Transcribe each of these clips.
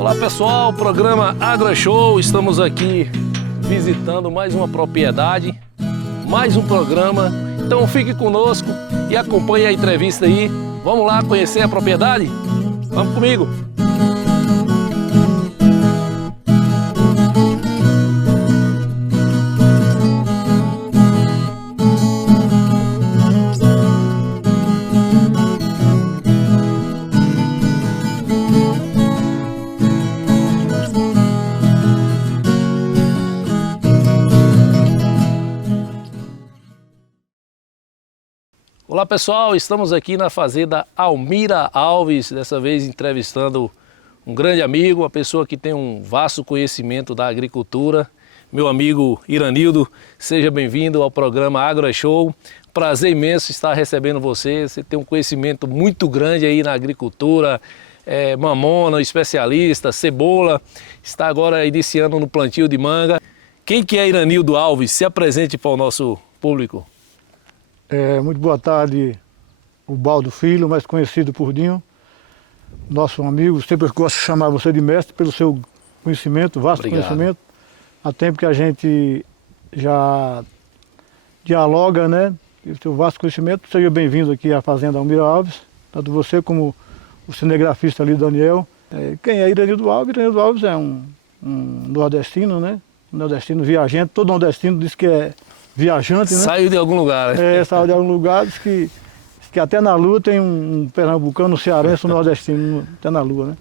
Olá pessoal, programa AgroShow, estamos aqui visitando mais uma propriedade, mais um programa, então fique conosco e acompanhe a entrevista aí. Vamos lá conhecer a propriedade? Vamos comigo! Olá pessoal, estamos aqui na fazenda Almira Alves, dessa vez entrevistando um grande amigo, uma pessoa que tem um vasto conhecimento da agricultura, meu amigo Iranildo. Seja bem-vindo ao programa AgroShow. Prazer imenso estar recebendo você, você tem um conhecimento muito grande aí na agricultura, mamona, especialista, cebola, está agora iniciando no plantio de manga. Quem que é Iranildo Alves? Se apresente para o nosso público. Muito boa tarde, o Baldo Filho, mais conhecido por Dinho, nosso amigo. Sempre gosto de chamar você de mestre pelo seu conhecimento, vasto Obrigado. Conhecimento. Há tempo que a gente já dialoga, né? E o seu vasto conhecimento. Seja bem-vindo aqui à Fazenda Almira Alves, tanto você como o cinegrafista ali, Daniel. Quem é Iranildo Alves? Iranildo Alves é um nordestino, né? Um nordestino viajante. Todo nordestino diz que é viajante, né? Saiu de algum lugar, né? Saiu de algum lugar, diz que até na Lua tem um pernambucano, um cearense, um nordestino, até na Lua, né?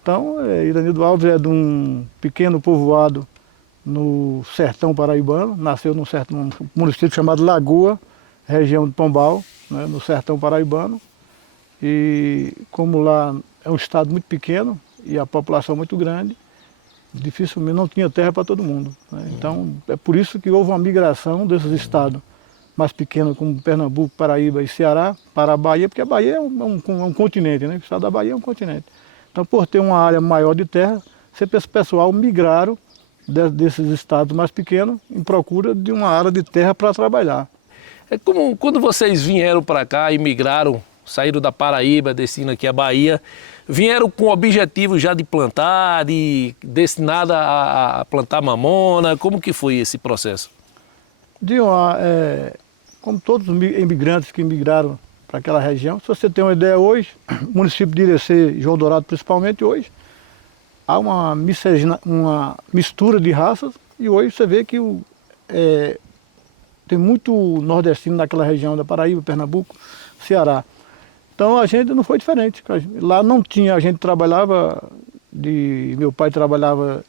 Então, Iranildo Alves é de um pequeno povoado no sertão paraibano, nasceu num município chamado Lagoa, região de Pombal, né, no sertão paraibano. E como lá é um estado muito pequeno e a população muito grande, dificilmente não tinha terra para todo mundo, né? Então é por isso que houve uma migração desses estados mais pequenos como Pernambuco, Paraíba e Ceará para a Bahia, porque a Bahia é um continente, né? O estado da Bahia é um continente. Então por ter uma área maior de terra, esse pessoal migraram desses estados mais pequenos em procura de uma área de terra para trabalhar. É como quando vocês vieram para cá e migraram, saíram da Paraíba, destinando aqui a Bahia, vieram com o objetivo já de plantar, destinada a plantar mamona. Como que foi esse processo? Como todos os imigrantes que migraram para aquela região, se você tem uma ideia hoje, o município de Irecê, João Dourado principalmente hoje, há uma mistura de raças e hoje você vê que tem muito nordestino naquela região da Paraíba, Pernambuco, Ceará. Então a gente não foi diferente. Lá não tinha, a gente trabalhava, meu pai trabalhava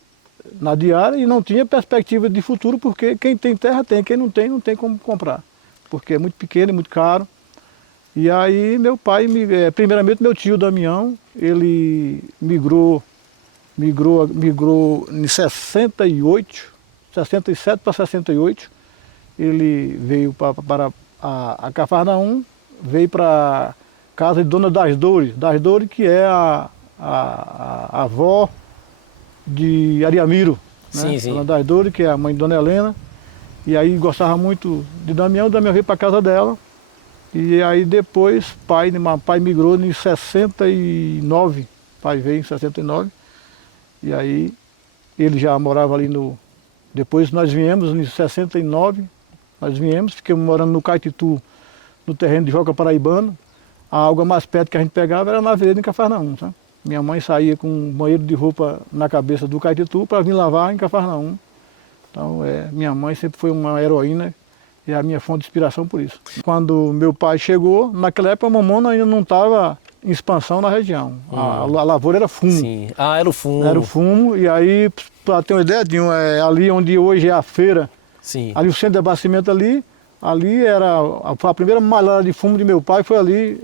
na diária e não tinha perspectiva de futuro, porque quem tem terra tem, quem não tem como comprar. Porque é muito pequeno e muito caro. E aí meu pai, primeiramente meu tio Damião, ele migrou em 67 para 68, ele veio para a Cafarnaum, veio para casa de Dona das Dores, que é a avó de Ariamiro, né? Sim, sim. Dona das Dores, que é a mãe de Dona Helena, e aí gostava muito de Damião veio para casa dela, e aí depois pai migrou em 69, pai veio em 69, e aí ele já morava ali depois nós viemos em 69, ficamos morando no Caetitu, no terreno de Joca Paraibano. A água mais perto que a gente pegava era na vereda em Cafarnaum, sabe? Minha mãe saía com um banheiro de roupa na cabeça do Caetitu para vir lavar em Cafarnaum. Então, minha mãe sempre foi uma heroína e é a minha fonte de inspiração por isso. Quando meu pai chegou, naquela época a mamona ainda não estava em expansão na região. A lavoura era fumo. Sim. Ah, era o fumo. Era o fumo, e aí, para ter uma ideia, ali onde hoje é a feira, Sim. ali o centro de abastecimento ali era a primeira malhada de fumo de meu pai, foi ali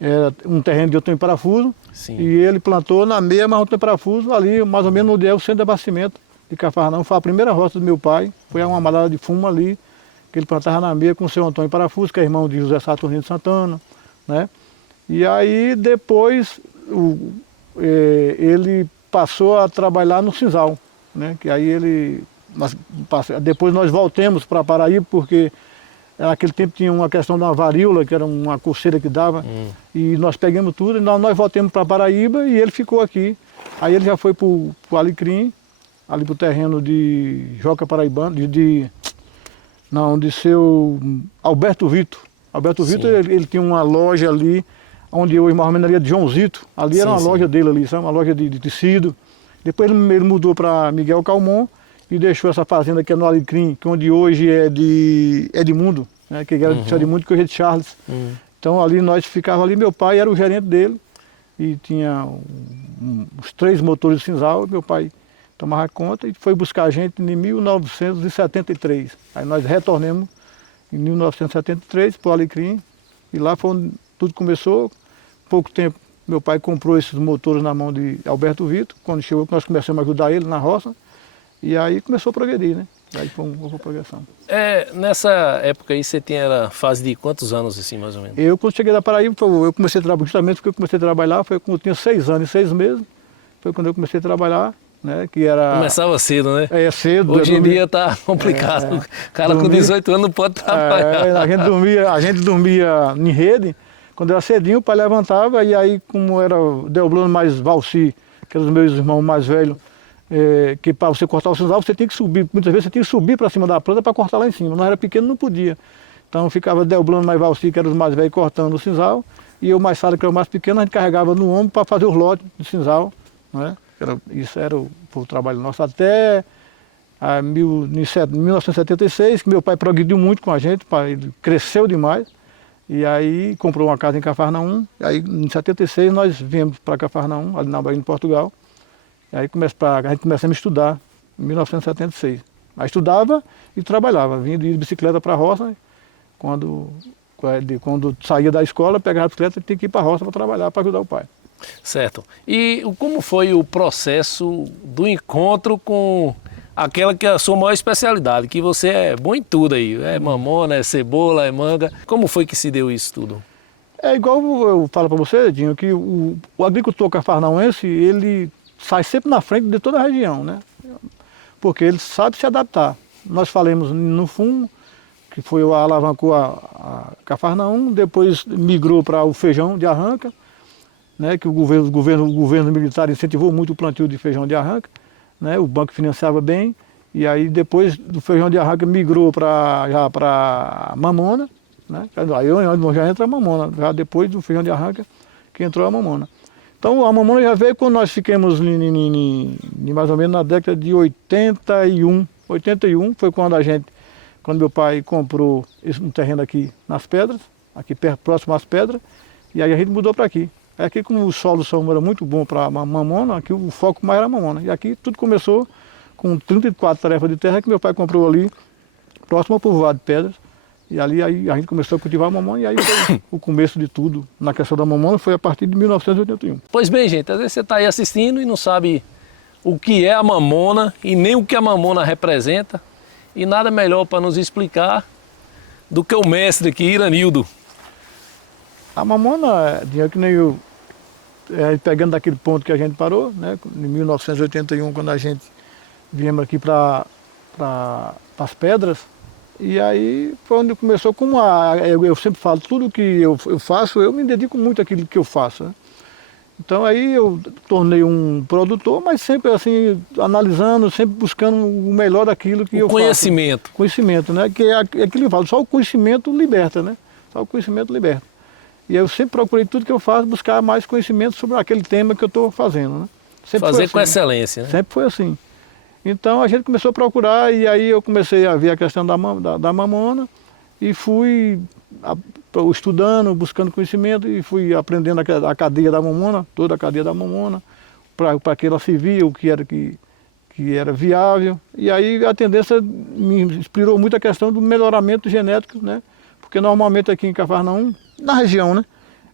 era um terreno de Otônio Parafuso. Sim. E ele plantou na meia, mas Otônio Parafuso, ali mais ou menos onde é o centro de abastecimento de Cafarnaum. Foi a primeira roça do meu pai, foi uma malhada de fumo ali, que ele plantava na meia com o seu Antônio Parafuso, que é irmão de José Saturnino de Santana, né? E aí depois ele passou a trabalhar no Sisal, né? Que aí depois nós voltamos para Paraíba, porque Naquele tempo tinha uma questão da varíola, que era uma coceira que dava, e nós pegamos tudo, e nós voltamos para Paraíba e ele ficou aqui. Aí ele já foi para o Alecrim, ali para o terreno de Joca Paraibano, de seu Alberto Vitor. Alberto Vitor, ele tinha uma loja ali, onde hoje mais ou menos ali é de João Zito, ali era uma loja dele ali, sabe? Uma loja de tecido. Depois ele mudou para Miguel Calmon e deixou essa fazenda que é no Alecrim, que onde hoje é de Edmundo, né? Que era de Edmundo, que hoje é de Charles. Então ali nós ficávamos ali, meu pai era o gerente dele, e tinha os 3 motores de Cinzal, meu pai tomava conta e foi buscar a gente em 1973. Aí nós retornamos em 1973 para o Alecrim, e lá foi onde tudo começou. Pouco tempo meu pai comprou esses motores na mão de Alberto Vitor, quando chegou nós começamos a ajudar ele na roça, e aí começou a progredir, né? Aí foi uma progressão. Nessa época aí você tinha fase de quantos anos, assim, mais ou menos? Eu, quando cheguei da Paraíba, eu comecei a trabalhar, justamente porque eu comecei a trabalhar, foi quando eu tinha 6 anos e 6 meses, foi quando eu comecei a trabalhar, né? Que era... Começava cedo, né? Cedo. Hoje em dia tá complicado, o cara com 18 anos não pode trabalhar. A gente dormia em rede, quando era cedinho o pai levantava, e aí como era Delblano mais Valci, que eram os meus irmãos mais velhos, que para você cortar o sisal você tinha que subir, muitas vezes você tinha que subir para cima da planta para cortar lá em cima, nós era pequeno não podia. Então ficava Delblano mais Valci, que eram os mais velhos, cortando o sisal, e eu mais Sala, que era o mais pequeno, a gente carregava no ombro para fazer os lotes de sisal, né? Isso era o trabalho nosso até 1976, que meu pai progrediu muito com a gente, ele cresceu demais, e aí comprou uma casa em Cafarnaum, aí em 76 nós viemos para Cafarnaum, ali na Bahia, em Portugal. E aí a gente começamos a estudar, em 1976. Aí estudava e trabalhava, vinha de bicicleta para a roça, quando saía da escola, pegava a bicicleta e tinha que ir para a roça para trabalhar, para ajudar o pai. Certo. E como foi o processo do encontro com aquela que é a sua maior especialidade, que você é bom em tudo aí, é mamona, é cebola, é manga. Como foi que se deu isso tudo? É igual eu falo para você, Edinho, que o agricultor cafarnauense, ele sai sempre na frente de toda a região, né? Porque ele sabe se adaptar. Nós falamos no fundo, que foi alavancou a Cafarnaum, depois migrou para o feijão de arranca, né? Que o governo militar incentivou muito o plantio de feijão de arranca, né? O banco financiava bem, e aí depois do feijão de arranca migrou para mamona, né? Aí já entra a mamona, já depois do feijão de arranca que entrou a mamona. Então a mamona já veio quando nós ficamos mais ou menos na década de 81. 81 foi quando meu pai comprou um terreno aqui nas pedras, aqui próximo às pedras, e aí a gente mudou para aqui. Aqui como o solo era muito bom para mamona, aqui o foco mais era mamona. E aqui tudo começou com 34 tarefas de terra que meu pai comprou ali, próximo ao povoado de pedras. E ali aí a gente começou a cultivar a mamona, e aí foi o começo de tudo na questão da mamona, foi a partir de 1981. Pois bem, gente, às vezes você está aí assistindo e não sabe o que é a mamona e nem o que a mamona representa. E nada melhor para nos explicar do que o mestre aqui, Iranildo. A mamona, que nem pegando daquele ponto que a gente parou, né, em 1981, quando a gente viemos aqui para as pedras, e aí foi onde começou, eu sempre falo, tudo que eu faço, eu me dedico muito àquilo que eu faço, né? Então aí eu tornei um produtor, mas sempre assim, analisando, sempre buscando o melhor daquilo que eu faço. Conhecimento. Conhecimento, né? Que é aquilo que eu falo, só o conhecimento liberta, né? Só o conhecimento liberta. E eu sempre procurei tudo que eu faço, buscar mais conhecimento sobre aquele tema que eu estou fazendo, né? Sempre fazer assim, com excelência, né? Sempre foi assim. Então a gente começou a procurar, e aí eu comecei a ver a questão da mamona, e fui estudando, buscando conhecimento, e fui aprendendo a cadeia da mamona, toda a cadeia da mamona, para que ela se via, o que era viável. E aí a tendência me inspirou muito a questão do melhoramento genético, né? Porque normalmente aqui em Cafarnaum, na região, né?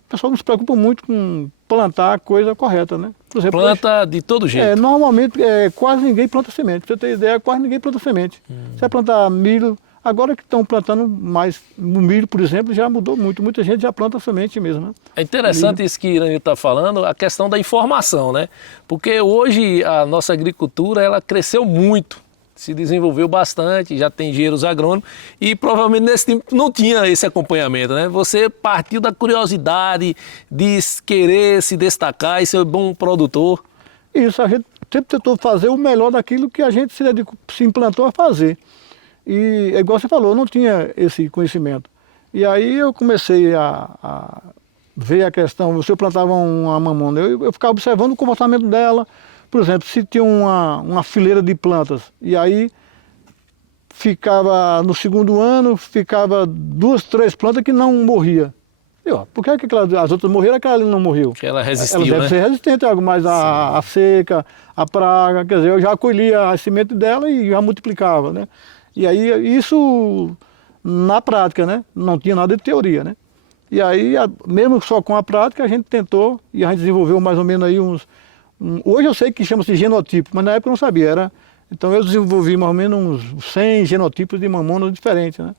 O pessoal não se preocupa muito com plantar a coisa correta, né? Por exemplo, planta de todo jeito. Normalmente quase ninguém planta semente. Pra você ter ideia, quase ninguém planta semente. Você vai plantar milho, agora que estão plantando mais, o milho, por exemplo, já mudou muito. Muita gente já planta semente mesmo, né? É interessante isso que Iranildo está falando, a questão da informação, né? Porque hoje a nossa agricultura, ela cresceu muito. se desenvolveu bastante, já tem engenheiros agrônomos e provavelmente nesse tempo não tinha esse acompanhamento, né? Você partiu da curiosidade de querer se destacar e ser um bom produtor. Isso, a gente sempre tentou fazer o melhor daquilo que a gente se implantou a fazer. E é igual você falou, eu não tinha esse conhecimento. E aí eu comecei a ver a questão, se eu plantava uma mamona, eu ficava observando o comportamento dela. Por exemplo, se tinha uma fileira de plantas, e aí ficava, no segundo ano, ficava 2, 3 plantas que não morria. E, ó, por que as outras morreram e aquela ali não morreu? Que ela resistiu, ela deve ser resistente a algo mais a seca, a praga, quer dizer, eu já colhia a semente dela e já multiplicava, né? E aí isso na prática, né? Não tinha nada de teoria, né? E aí, mesmo só com a prática, a gente tentou e a gente desenvolveu mais ou menos aí hoje eu sei que chama-se genotipo, mas na época eu não sabia. Então eu desenvolvi mais ou menos uns 100 genotipos de mamonas diferentes, né?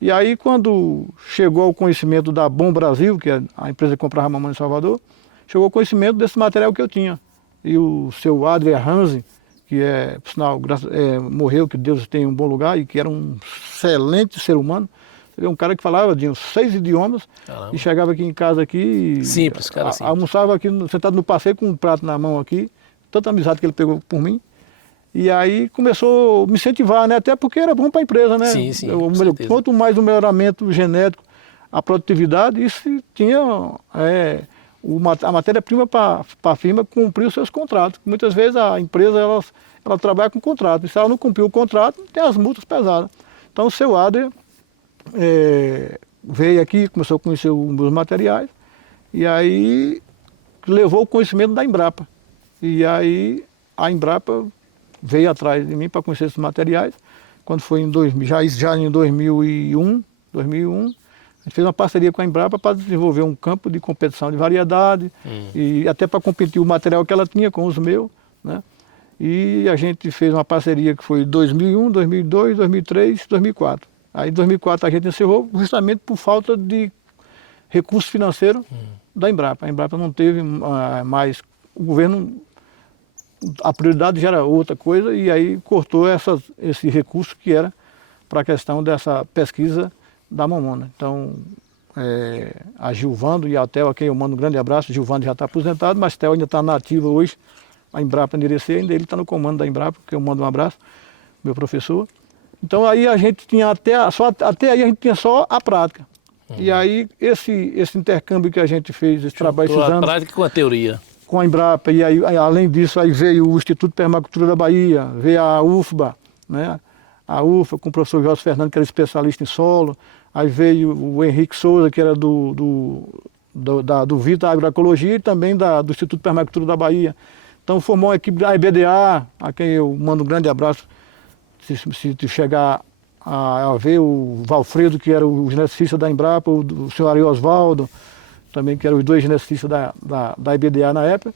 E aí quando chegou ao conhecimento da Bom Brasil, que é a empresa que comprava mamona em Salvador, chegou ao conhecimento desse material que eu tinha. E o seu Adrian Hansen, que por sinal, morreu, que Deus tem um bom lugar, e que era um excelente ser humano. Um cara que falava de uns 6 idiomas. Caramba. E chegava aqui em casa aqui, simples, cara simples. Almoçava aqui sentado no passeio com um prato na mão aqui, tanta amizade que ele pegou por mim. E aí começou a me incentivar, né? Até porque era bom para a empresa, né? Sim, sim, quanto mais o melhoramento genético, a produtividade, isso tinha a matéria-prima para a firma cumprir os seus contratos. Muitas vezes a empresa ela trabalha com contrato, e se ela não cumprir o contrato, tem as multas pesadas. Então o seu Adrian veio aqui, começou a conhecer os meus materiais, e aí levou o conhecimento da Embrapa. E aí a Embrapa veio atrás de mim para conhecer esses materiais. Quando foi em 2000, já em 2001, a gente fez uma parceria com a Embrapa para desenvolver um campo de competição de variedade, e até para competir o material que ela tinha com os meus, né? E a gente fez uma parceria que foi 2001, 2002, 2003, 2004. Aí em 2004 a gente encerrou justamente por falta de recurso financeiro da Embrapa. A Embrapa não teve mais, o governo, a prioridade já era outra coisa, e aí cortou esse recurso que era para a questão dessa pesquisa da mamona. Então a Gilvando e a Theo, a quem eu mando um grande abraço, Gilvando já está aposentado, mas Theo ainda está na ativa hoje, a Embrapa Nirecê, ainda ele está no comando da Embrapa, que eu mando um abraço, meu professor. Então aí a gente tinha até aí a gente tinha só a prática. E aí esse intercâmbio que a gente fez, esse trabalho esses anos, a prática com a teoria. Com a Embrapa, e aí além disso aí veio o Instituto de Permacultura da Bahia, veio a UFBA, né? A UFBA com o professor Jorge Fernando, que era especialista em solo, aí veio o Henrique Souza, que era do Vita Agroecologia, e também do Instituto de Permacultura da Bahia. Então formou uma equipe da EBDA, a quem eu mando um grande abraço. Se chegar a ver o Valfredo, que era o geneticista da Embrapa, o senhor Ari Osvaldo, também, que eram os 2 geneticistas da EBDA na época,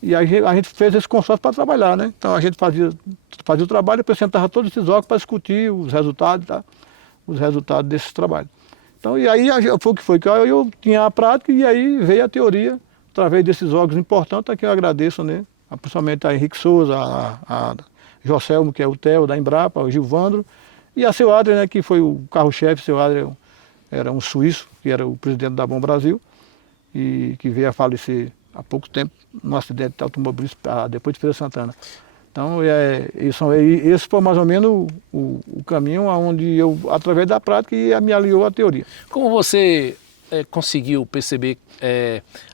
e aí a gente fez esse consórcio para trabalhar, né? Então a gente fazia o trabalho e apresentava todos esses órgãos para discutir os resultados, tá? Os resultados desses trabalhos. Então, e aí foi o que foi, que eu tinha a prática e aí veio a teoria, através desses órgãos importantes, a quem eu agradeço, né? Principalmente a Henrique Souza, a Joselmo, que é o Theo da Embrapa, o Gilvandro, e a seu Adrian, né, que foi o carro-chefe. Seu Adrian era um suíço, que era o presidente da Bom Brasil, e que veio a falecer há pouco tempo, num acidente automobilístico, depois de Feira Santana. Então, esse foi mais ou menos o caminho onde eu, através da prática, me aliou à teoria. Como você conseguiu perceber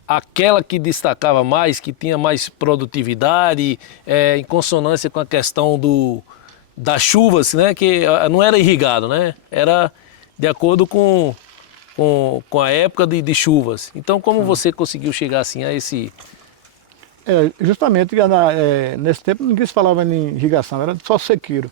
aquela que destacava mais, que tinha mais produtividade, em consonância com a questão das chuvas, né? Que não era irrigado, né? Era de acordo com a época de chuvas. Então, como você conseguiu chegar assim a esse... Justamente, nesse tempo ninguém se falava em irrigação, era só sequeiro,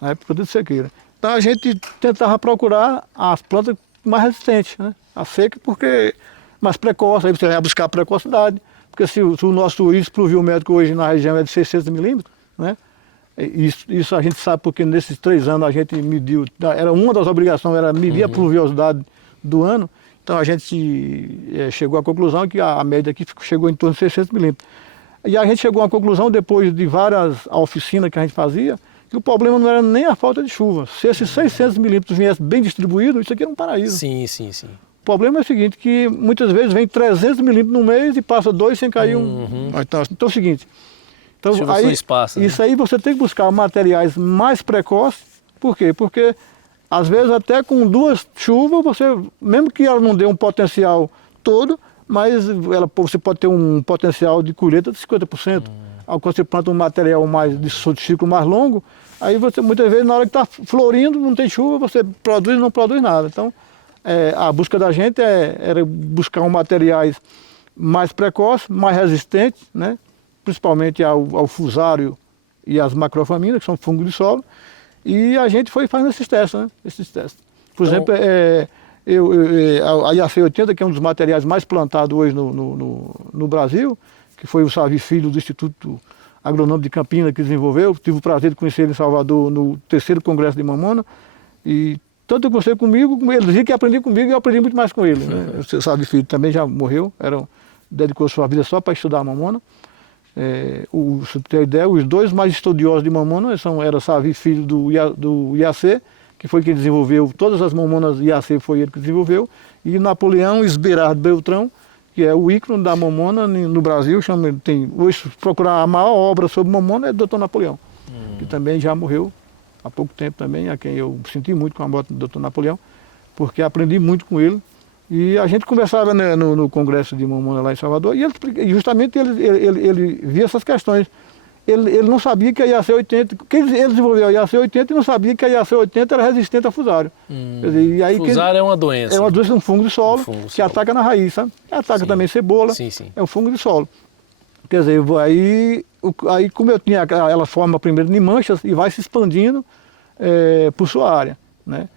na época de sequeira. Então a gente tentava procurar as plantas mais resistentes, né? A seca, porque mais precoce, aí você vai buscar a precocidade, porque se o nosso índice pluviométrico hoje na região é de 600 milímetros, né? Isso a gente sabe porque nesses 3 anos a gente mediu, era uma das obrigações, era medir a pluviosidade do ano. Então a gente chegou à conclusão que a média aqui chegou em torno de 600 milímetros. E a gente chegou à conclusão, depois de várias oficinas que a gente fazia, que o problema não era nem a falta de chuva. Se esses 600 milímetros viessem bem distribuídos, isso aqui era um paraíso. Sim, sim, sim. O problema é o seguinte, que muitas vezes vem 300 milímetros no mês e passa 2 sem cair um... Então é o seguinte, então, Chuva só espaço, né? isso aí você tem que buscar materiais mais precoces. Por quê? Porque às vezes até com 2 chuvas, você, mesmo que ela não dê um potencial todo, mas você pode ter um potencial de colheita de 50%. Quando você planta um material mais de ciclo mais longo, aí você muitas vezes na hora que está florindo, não tem chuva, você produz e não produz nada. Então a busca da gente era buscar materiais mais precoces, mais resistentes, né? Principalmente ao fusário e às macrofaminas, que são fungos de solo, e a gente foi fazendo esses testes, né? Esses testes. Por exemplo, a IAC 80, que é um dos materiais mais plantados hoje no Brasil, que foi o Savi Filho do Instituto Agronômico de Campinas que desenvolveu. Tive o prazer de conhecer ele em Salvador no 3º Congresso de Mamona, e tanto eu conversei comigo, ele dizia que aprendi comigo e eu aprendi muito mais com ele, né? O Savi Filho também já morreu, dedicou sua vida só para estudar a mamona. Se ter ideia, os 2 mais estudiosos de mamona era Savi Filho do IAC, que foi quem desenvolveu todas as mamonas IAC, foi ele que desenvolveu, e Napoleão Esberard Beltrão, que é o ícone da mamona no Brasil. Hoje, se procurar a maior obra sobre mamona, é do Dr. Napoleão, que também já morreu há pouco tempo também, a quem eu senti muito com a morte do Dr. Napoleão, porque aprendi muito com ele. E a gente conversava, né, no Congresso de Mamona lá em Salvador, e justamente ele via essas questões. Ele não sabia que a IAC 80, ele desenvolveu a IAC 80 e não sabia que a IAC 80 era resistente a fusário. Quer dizer, e aí fusário é uma doença. É uma doença, um fungo de solo, que ataca na raiz, sabe? Ataca também cebola, é um fungo de solo. Quer dizer, aí como eu tinha, ela forma primeiro em manchas e vai se expandindo por sua área, né?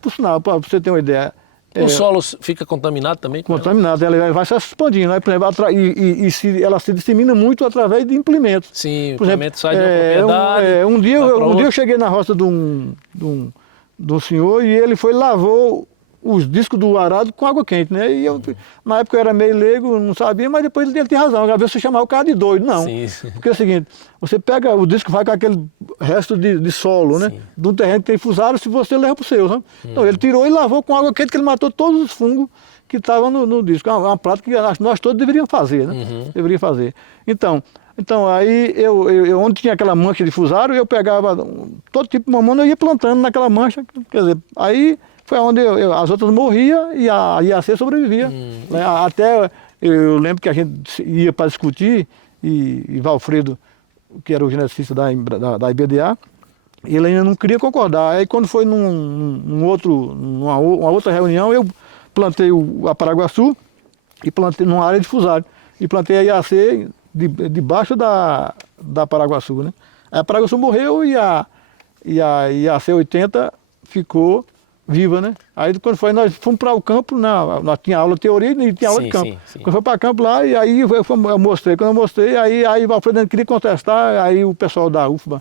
Por sinal, para você ter uma ideia, o solo fica contaminado também? Contaminado, ela vai se expandindo, né? Por exemplo, ela se dissemina muito através de implementos. Sim, o implemento sai de uma propriedade. Um dia eu cheguei na roça de um senhor e ele lavou os discos do arado com água quente, né? E na época eu era meio leigo, não sabia, mas depois ele tem razão. Às vezes você chamava o cara de doido, não. Sim. Porque é o seguinte, você pega o disco, vai com aquele resto de solo, né? De um terreno que tem fusário, se você leva para o seu, sabe? Então ele tirou e lavou com água quente, que ele matou todos os fungos que estavam no disco. É uma prática que nós todos deveríamos fazer, né? Deveria fazer. Então aí onde tinha aquela mancha de fusário, eu pegava todo tipo de mamona, eu ia plantando naquela mancha, quer dizer, aí foi onde as outras morriam e a IAC sobrevivia. Né? Até eu lembro que a gente ia para discutir, e Valfredo, que era o geneticista da IBDA, ele ainda não queria concordar. Aí quando foi numa outra reunião, eu plantei a Paraguaçu e plantei numa área de fusário. E plantei a IAC debaixo da Paraguaçu. Né? Aí a Paraguaçu morreu e a IAC 80 ficou viva, né? Aí quando foi, nós fomos para o campo, nós tinha aula de teoria e tinha aula de campo. Sim. Quando foi para campo lá, e aí eu mostrei. Quando eu mostrei, aí o Alfredo queria contestar, aí o pessoal da UFBA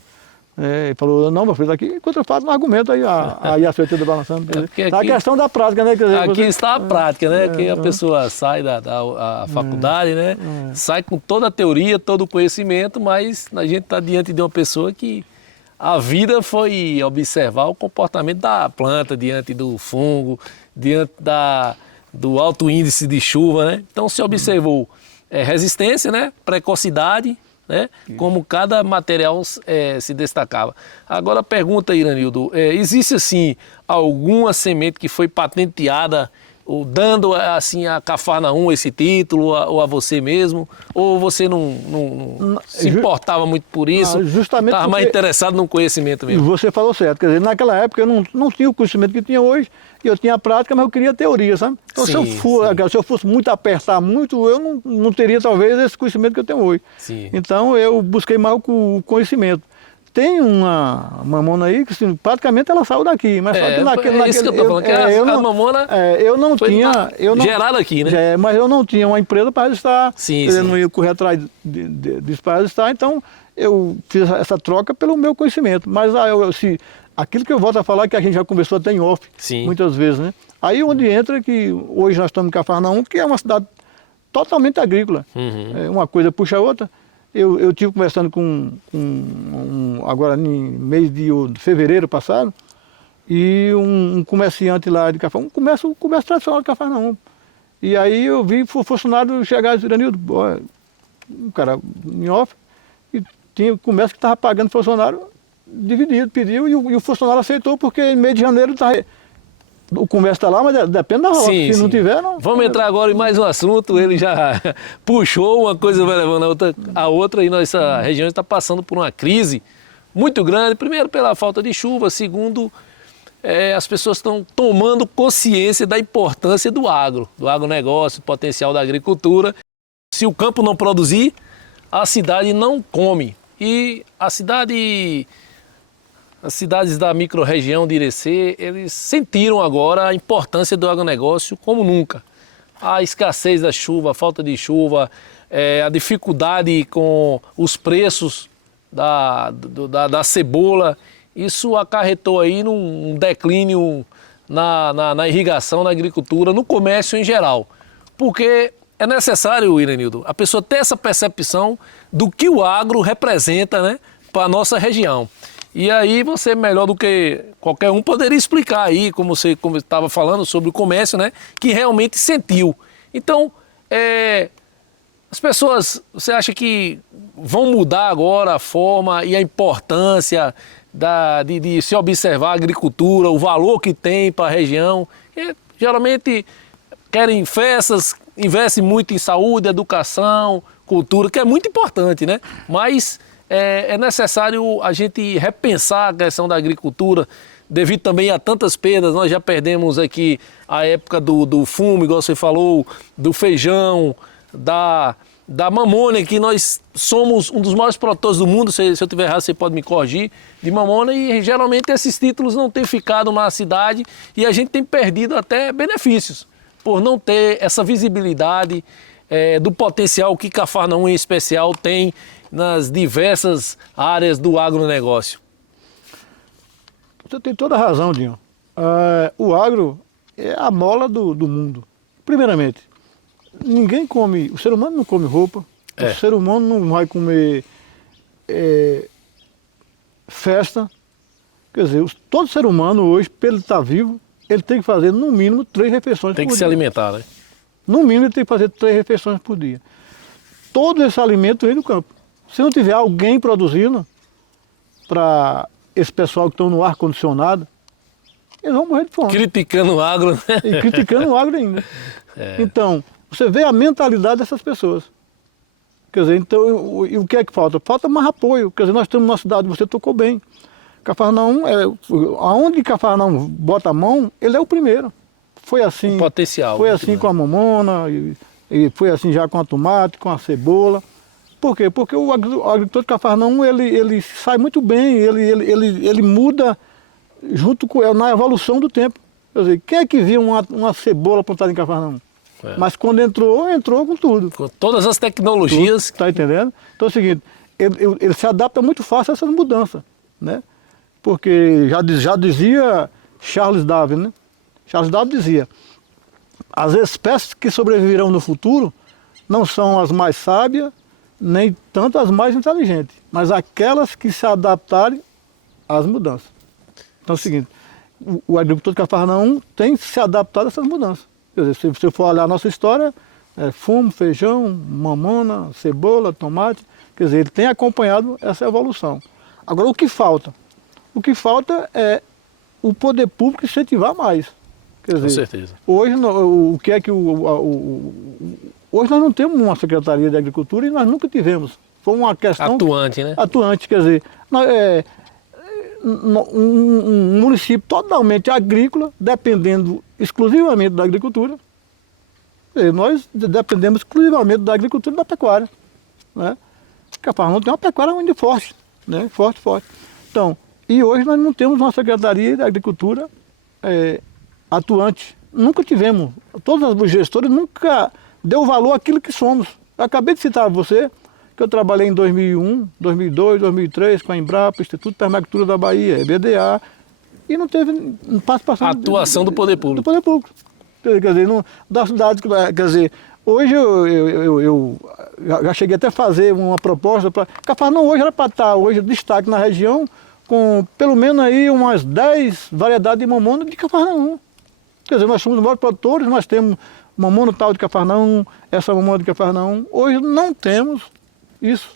falou, não, Alfredo, aqui contra fato no argumento, aí a IAC 80 balançando. A questão da prática, né? Quer dizer, aqui está a prática, né? Que a pessoa sai da faculdade, né? Sai com toda a teoria, todo o conhecimento, mas a gente está diante de uma pessoa que a vida foi observar o comportamento da planta diante do fungo, diante do alto índice de chuva, né? Então se observou resistência, né? Precocidade, né? Como cada material se destacava. Agora pergunta, Iranildo, existe assim alguma semente que foi patenteada, ou dando assim a Cafarnaum esse título, ou a você mesmo, ou você não se importava muito por isso, estava mais interessado no conhecimento mesmo? Você falou certo, quer dizer, naquela época eu não tinha o conhecimento que tinha hoje, e eu tinha a prática, mas eu queria a teoria, sabe? Então se eu fosse muito apertar muito, eu não teria talvez esse conhecimento que eu tenho hoje. Sim. Então eu busquei mais o conhecimento. Tem uma mamona aí que assim, praticamente ela saiu daqui, mas só que naquele isso que eu estou falando, que a mamona eu não tinha, gerada aqui, né? Mas eu não tinha uma empresa para registrar, eu não ia correr atrás disso para registrar, então eu fiz essa troca pelo meu conhecimento. Mas aquilo que eu volto a falar, que a gente já conversou até em off, muitas vezes, né? Aí onde entra que hoje nós estamos em Cafarnaum, que é uma cidade totalmente agrícola, uma coisa puxa a outra. Eu tive conversando agora em mês de fevereiro passado, e um comerciante lá de Cafarnaum, um comércio tradicional de Cafarnaum. E aí eu vi o funcionário chegar e dizer, Iranildo, um cara em off, e tinha comércio que estava pagando funcionário dividido, pediu, e o funcionário aceitou, porque em mês de janeiro o comércio está lá, mas depende da rota. Se não tiver, não. Vamos entrar agora em mais um assunto. Ele já puxou, uma coisa vai levando a outra, e nossa região está passando por uma crise muito grande. Primeiro, pela falta de chuva. Segundo, as pessoas estão tomando consciência da importância do agronegócio, do potencial da agricultura. Se o campo não produzir, a cidade não come. E as cidades da microrregião de Irecê, eles sentiram agora a importância do agronegócio como nunca. A escassez da chuva, a falta de chuva, a dificuldade com os preços da cebola, isso acarretou aí num declínio na irrigação, na agricultura, no comércio em geral. Porque é necessário, Iranildo, a pessoa ter essa percepção do que o agro representa, né, para a nossa região. E aí você, melhor do que qualquer um, poderia explicar aí, como você estava falando sobre o comércio, né, que realmente sentiu. Então, as pessoas, você acha que vão mudar agora a forma e a importância de se observar a agricultura, o valor que tem para a região? E, geralmente querem festas, investem muito em saúde, educação, cultura, que é muito importante, né? Mas é necessário a gente repensar a questão da agricultura, devido também a tantas perdas. Nós já perdemos aqui a época do fumo, igual você falou, do feijão, da mamona, que nós somos um dos maiores produtores do mundo. Se eu estiver errado, você pode me corrigir, de mamona, e geralmente esses títulos não têm ficado na cidade e a gente tem perdido até benefícios por não ter essa visibilidade do potencial que Cafarnaum em especial tem nas diversas áreas do agronegócio. Você tem toda a razão, Dinho. O agro é a mola do mundo. Primeiramente, o ser humano não come roupa, o ser humano não vai comer festa. Quer dizer, todo ser humano hoje, para ele estar vivo, ele tem que fazer no mínimo 3 refeições por dia. Tem que se alimentar, né? No mínimo ele tem que fazer 3 refeições por dia. Todo esse alimento vem do campo. Se não tiver alguém produzindo para esse pessoal que estão no ar-condicionado, eles vão morrer de fome. Criticando o agro, né? E criticando o agro ainda. Então, você vê a mentalidade dessas pessoas. Quer dizer, então, e o que é que falta? Falta mais apoio. Quer dizer, nós temos uma cidade, você tocou bem. Cafarnaum, aonde Cafarnaum bota a mão, ele é o primeiro. Foi assim. O potencial. Foi assim com a mamona, e foi assim já com a tomate, com a cebola. Por quê? Porque o agricultor de Cafarnaum, ele sai muito bem, ele muda junto na evolução do tempo. Quer dizer, quem é que viu uma cebola plantada em Cafarnaum? Mas quando entrou com tudo. Com todas as tecnologias. Está entendendo? Então é o seguinte, ele se adapta muito fácil a essas mudanças, né? Porque já dizia Charles Darwin, né? Charles Darwin dizia, as espécies que sobreviverão no futuro não são as mais sábias, nem tanto as mais inteligentes, mas aquelas que se adaptarem às mudanças. Então é o seguinte, o agricultor de Cafarnaum tem se adaptado a essas mudanças. Quer dizer, se você for olhar a nossa história, fumo, feijão, mamona, cebola, tomate, quer dizer, ele tem acompanhado essa evolução. Agora, o que falta? O que falta é o poder público incentivar mais. Quer dizer, com certeza. Hoje, hoje nós não temos uma Secretaria de Agricultura e nós nunca tivemos. Foi uma questão... Atuante, né? Atuante, quer dizer, um município totalmente agrícola, dependendo exclusivamente da agricultura. Nós dependemos exclusivamente da agricultura e da pecuária, né? Cafarnaum tem uma pecuária muito forte, né? Forte. Então, e hoje nós não temos uma Secretaria de Agricultura atuante. Nunca tivemos. Todos os gestores nunca deu valor àquilo que somos. Eu acabei de citar a você que eu trabalhei em 2001, 2002, 2003 com a Embrapa, Instituto de Permacultura da Bahia, EBDA, e não teve participação... Atuação do poder público. Do poder público. Quer dizer, das cidades, quer dizer, Hoje eu já cheguei até a fazer uma proposta para... Cafarnaum hoje era para estar hoje destaque na região com pelo menos aí umas 10 variedades de mamona de Cafarnaum. Quer dizer, nós somos os maiores produtores, nós temos mamona tal de Cafarnaum, essa mamona de Cafarnaum. Hoje não temos isso,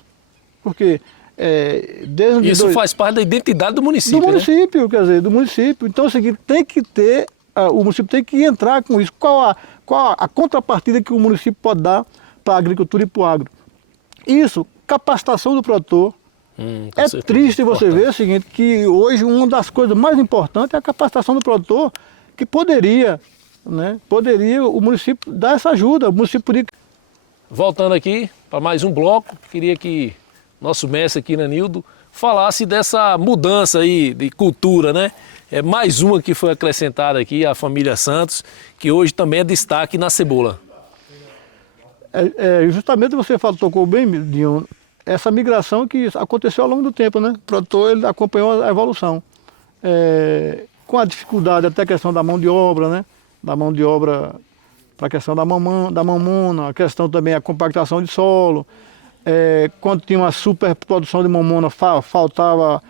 porque... Isso faz parte da identidade do município, do município, né? Quer dizer, do município. Então é o seguinte, tem que ter, o município tem que entrar com isso. Qual a contrapartida que o município pode dar para a agricultura e para o agro? Isso, capacitação do produtor. É triste você ver o seguinte, que hoje uma das coisas mais importantes é a capacitação do produtor, que poderia o município dar essa ajuda, o município poderia... Voltando aqui para mais um bloco, queria que nosso mestre aqui, Nanildo, falasse dessa mudança aí de cultura, né? É mais uma que foi acrescentada aqui, a família Santos, que hoje também é destaque na cebola. Justamente você tocou bem, Dinho, essa migração que aconteceu ao longo do tempo, né? O produtor ele acompanhou a evolução. Com a dificuldade até a questão da mão de obra, né? Da mão de obra para a questão da mamona, a questão também da compactação de solo. Quando tinha uma superprodução de mamona, faltava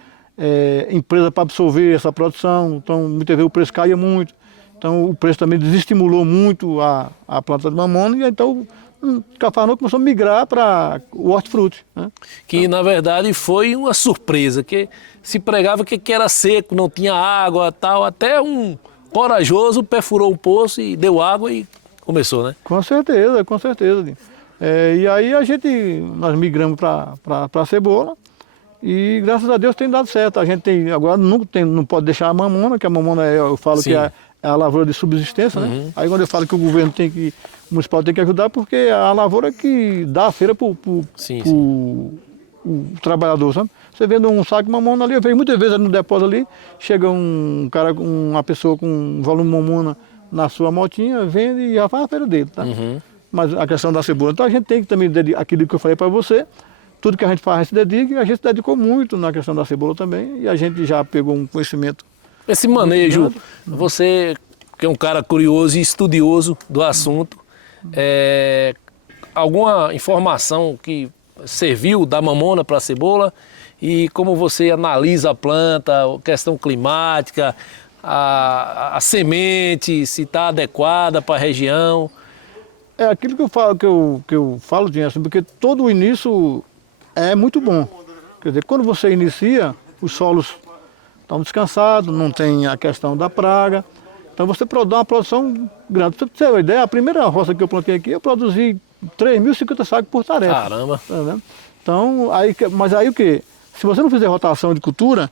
empresa para absorver essa produção, então muitas vezes o preço caía muito. Então o preço também desestimulou muito a planta de mamona, e então o Cafarnaum começou a migrar para o hortifruti, né? Que na verdade foi uma surpresa, que se pregava que era seco, não tinha água tal, até um corajoso perfurou um poço e deu água e começou, né? Com certeza, com certeza. E aí nós migramos para a cebola e graças a Deus tem dado certo. A gente agora não pode deixar a mamona, que a mamona eu falo Sim. que é a lavoura de subsistência, né? Aí quando eu falo que o governo o municipal tem que ajudar, porque é a lavoura que dá a feira para o trabalhador, sabe? Você vendo um saco de mamona ali, eu vejo muitas vezes no depósito ali, chega um cara, uma pessoa com um volume de mamona na sua motinha, vende e já faz a feira dele, tá? Mas a questão da cebola, então a gente tem que também, aquilo que eu falei para você, tudo que a gente faz a gente se dedica, e a gente se dedicou muito na questão da cebola também, e a gente já pegou um conhecimento. Esse manejo, você que é um cara curioso e estudioso do assunto, alguma informação que serviu da mamona para a cebola, e como você analisa a planta, a questão climática, a semente, se está adequada para a região? É aquilo que eu falo, assim, porque todo o início é muito bom. Quer dizer, quando você inicia, os solos estão descansados, não tem a questão da praga, então você dá uma produção grande. Pra você ter uma ideia, a primeira roça que eu plantei aqui, eu produzi 3.050 sacos por tarefa. Caramba! Tá vendo? Então, mas aí o quê? Se você não fizer rotação de cultura,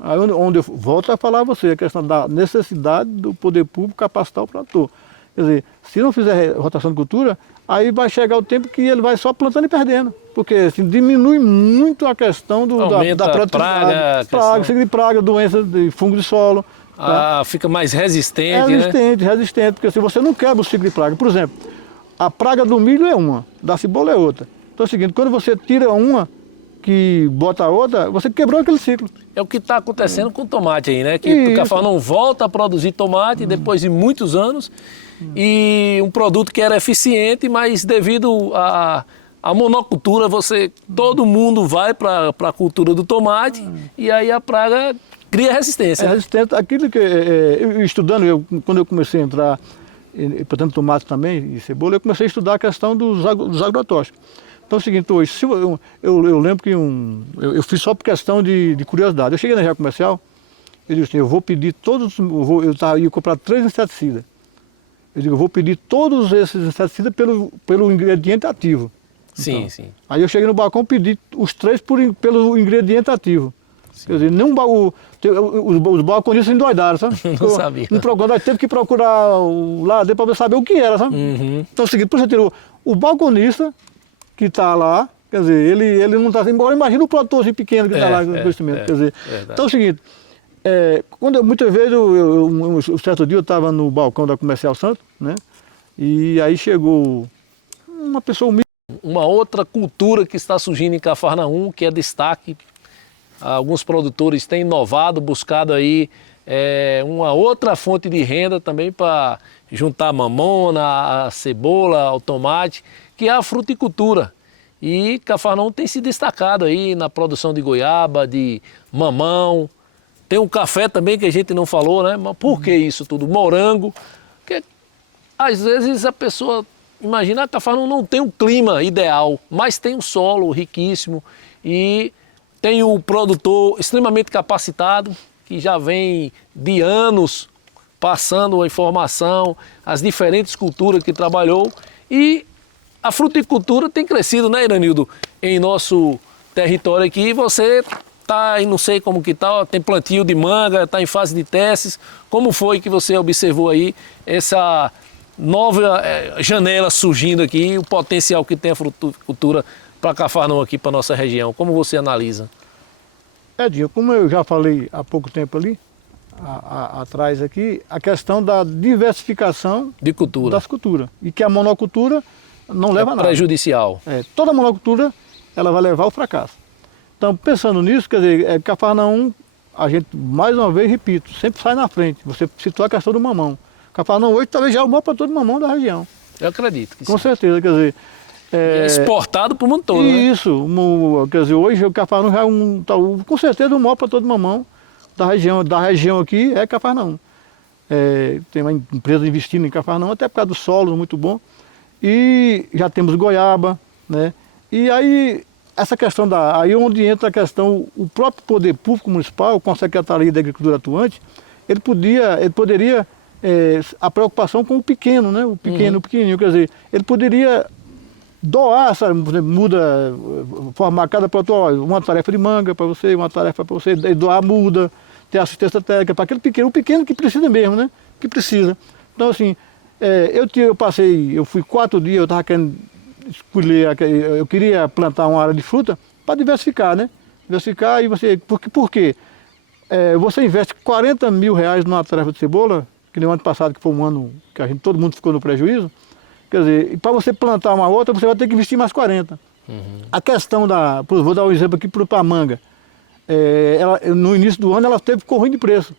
aí onde eu volto a falar a você, a questão da necessidade do poder público capacitar o produtor. Quer dizer, se não fizer rotação de cultura, aí vai chegar o tempo que ele vai só plantando e perdendo. Porque assim, diminui muito a questão da produtividade. Praga, doença de fungo de solo. Tá? Fica mais resistente, né? Resistente, porque se você não quebra o ciclo de praga, por exemplo, a praga do milho é uma, da cebola é outra. Então é o seguinte, quando você tira uma, que bota a outra, você quebrou aquele ciclo. É o que está acontecendo com o tomate aí, né? Que o Cafarnaum volta a produzir tomate depois de muitos anos, e um produto que era eficiente, mas devido à monocultura, todo mundo vai para a cultura do tomate, e aí a praga cria resistência. Resistente. Aquilo que, estudando, quando eu comecei a entrar, portanto tomate também e cebola, eu comecei a estudar a questão dos agrotóxicos. Então é o seguinte, hoje, eu lembro que eu fiz só por questão de curiosidade. Eu cheguei na região comercial, eu disse assim, eu vou pedir todos, eu ia comprar 3 inseticidas. Eu digo, eu vou pedir todos esses inseticidas pelo ingrediente ativo. Sim, então, sim. Aí eu cheguei no balcão e pedi os 3 pelo ingrediente ativo. Sim. Quer dizer, os balconistas endoidaram, sabe? Não sabia. Nós teve que procurar lá dentro para saber o que era, sabe? Então é o seguinte, por exemplo, o balconista que está lá, quer dizer, ele não está... Embora imagina o produtorzinho pequeno que está lá no investimento, quer dizer. Então é o seguinte, muitas vezes, um certo dia eu estava no balcão da Comercial Santos, né? E aí chegou uma pessoa humilde. Uma outra cultura que está surgindo em Cafarnaum, que é destaque, alguns produtores têm inovado, buscado aí uma outra fonte de renda também para juntar a mamona, a cebola, o tomate, que é a fruticultura. E Cafarnaum tem se destacado aí na produção de goiaba, de mamão. Tem um café também que a gente não falou, né? Mas por que isso tudo? Morango. Porque às vezes a pessoa imagina que Cafarnaum não tem um clima ideal, mas tem um solo riquíssimo e tem um produtor extremamente capacitado que já vem de anos passando a informação, as diferentes culturas que trabalhou, e a fruticultura tem crescido, né, Iranildo, em nosso território aqui. Você está, não sei como que está, tem plantio de manga, está em fase de testes. Como foi que você observou aí essa nova janela surgindo aqui, o potencial que tem a fruticultura para Cafarnaum aqui, para nossa região? Como você analisa? Edinho, como eu já falei há pouco tempo ali, atrás aqui, a questão da diversificação de cultura. Das culturas. E que a monocultura não leva a nada. Prejudicial. Toda monocultura ela vai levar ao fracasso. Então, pensando nisso, quer dizer, Cafarnaum, a gente, mais uma vez, repito, sempre sai na frente. Você citou a questão do mamão. Cafarnaum hoje talvez já é o maior produtor de mamão da região. Eu acredito que Com sim. certeza, quer dizer... É exportado para o mundo todo, Isso, né? Quer dizer, hoje o Cafarnaum já é com certeza o maior produtor de mamão da região aqui é Cafarnaum. Tem uma empresa investindo em Cafarnaum, até por causa do solo muito bom. E já temos goiaba, né? E aí, essa questão aí onde entra a questão, o próprio poder público municipal, com a Secretaria da Agricultura atuante, ele poderia, a preocupação com o pequeno, né? O pequenininho, quer dizer, ele poderia doar, sabe, formar cada produtor, uma tarefa de manga para você, uma tarefa para você, doar muda, ter assistência técnica para aquele pequeno, o pequeno que precisa mesmo, né? Que precisa. Então, assim, eu fui 4 dias, eu estava querendo escolher, eu queria plantar uma área de fruta para diversificar, né? Diversificar e por quê? Você investe R$40 mil numa tarefa de cebola, que nem o ano passado, que foi um ano que todo mundo ficou no prejuízo. Quer dizer, para você plantar uma outra, você vai ter que investir mais 40. A questão vou dar um exemplo aqui para a manga. No início do ano ela ficou ruim de preço.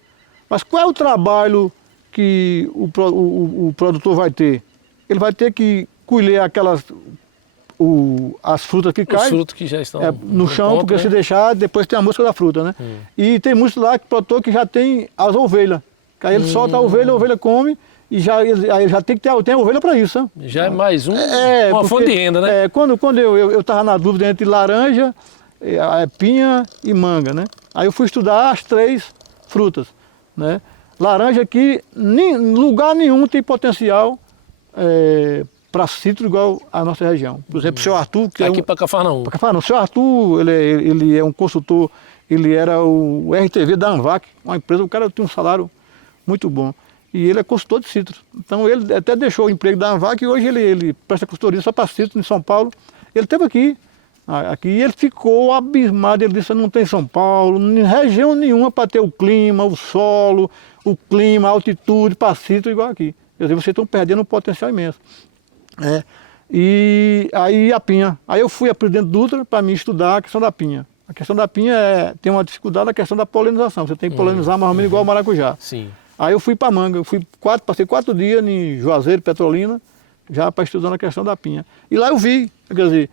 Mas qual é o trabalho que o produtor vai ter? Ele vai ter que colher as frutas que caem. Os frutos que já estão no chão, porque se deixar, depois tem a mosca da fruta, né? E tem muitos lá que produtor que já tem as ovelhas. Que aí ele solta a ovelha come. E aí já tem que ter a ovelha para isso, né? Já é mais uma fonte de renda, né? Quando eu estava na dúvida entre laranja, pinha e manga, né? Aí eu fui estudar as 3 frutas, né? Laranja aqui, lugar nenhum tem potencial para citro igual a nossa região. Por exemplo, o seu Arthur... que aqui para Cafarnaum. Para Cafarnaum. O seu Arthur, ele é um consultor, ele era o RTV da Anvac, uma empresa, o cara tem um salário muito bom. E ele é consultor de citros. Então ele até deixou o emprego da Anvac e hoje ele presta consultoria só para citros em São Paulo. Ele esteve aqui e ele ficou abismado. Ele disse: não tem São Paulo, região nenhuma para ter o clima, o solo, a altitude para citro igual aqui. Quer dizer, vocês estão perdendo um potencial imenso. E aí a pinha. Aí eu fui a Presidente Dutra para me estudar a questão da pinha. A questão da pinha tem uma dificuldade na questão da polinização. Você tem que polinizar mais ou menos igual ao maracujá. Sim. Aí eu fui para manga, passei 4 dias em Juazeiro, Petrolina, já para estudar a questão da pinha. E lá eu vi, quer dizer,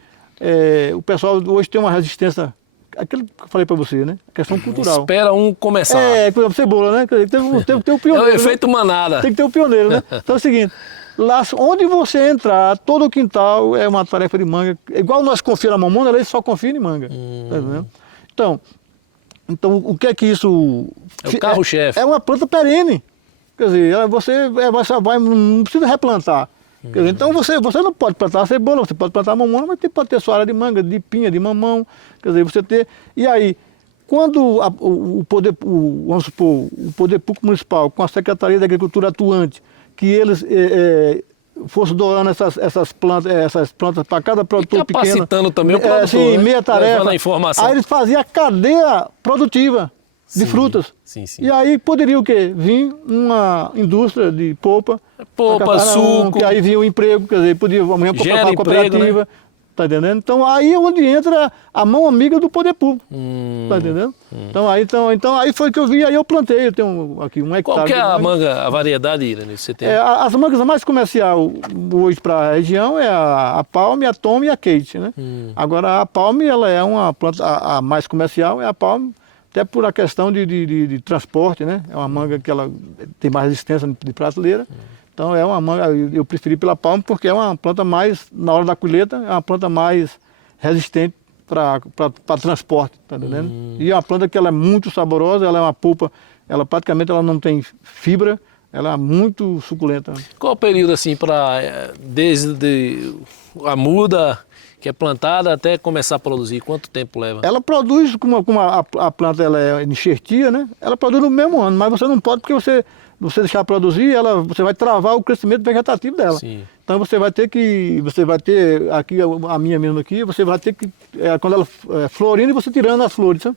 o pessoal hoje tem uma resistência, aquilo que eu falei para você, né? A questão cultural. Espera um começar. Por exemplo, cebola, né? Quer dizer, tem que ter o pioneiro. É o efeito manada. Tem que ter o pioneiro, né? Então é o seguinte, lá onde você entrar, todo o quintal é uma tarefa de manga. Igual nós confiamos na mamona, eles só confiam em manga. Tá vendo? Então, o que é que isso... É o carro-chefe. É uma planta perene. Quer dizer, você não precisa replantar. Quer dizer, então você não pode plantar cebola, você pode plantar mamona, mas pode ter sua área de manga, de pinha, de mamão. Quer dizer, você ter... E aí, quando vamos supor, o poder público municipal, com a Secretaria da Agricultura atuante, que eles fossem doando essas plantas para cada produtor pequeno. Capacitando também o produtor, né? Meia tarefa. Levando a informação. Aí eles faziam a cadeia produtiva de frutas. Sim. E aí poderia o quê? Vir uma indústria de polpa, suco. Que aí vinha o emprego, quer dizer, podia amanhã comprar uma cooperativa, Tá entendendo? Então aí é onde entra a mão amiga do poder público. Tá entendendo? Então aí foi que eu vi, aí eu plantei. Eu tenho aqui 1 hectare. Qual que é de a manga. manga, a variedade, Irani, que você tem? As mangas mais comercial hoje para a região é a Palme, a Tom e a Kate, né? Agora a Palme, ela é uma planta, a mais comercial é a Palme, até por a questão de transporte, né? É uma manga que ela tem mais resistência de prateleira. Então é uma manga, eu preferi pela Palme porque é uma planta mais, na hora da colheita, é uma planta mais resistente para transporte, tá entendendo? E é uma planta que ela é muito saborosa, ela é uma polpa, ela praticamente ela não tem fibra, ela é muito suculenta. Qual o período assim para desde a muda que é plantada até começar a produzir? Quanto tempo leva? Ela produz, como a planta ela é enxertia, né? Ela produz no mesmo ano, mas você não pode porque você deixar produzir, você vai travar o crescimento vegetativo dela. Sim. Então você vai ter aqui, a minha mesmo aqui, você vai ter que, quando ela florindo, você tirando as flores, sabe?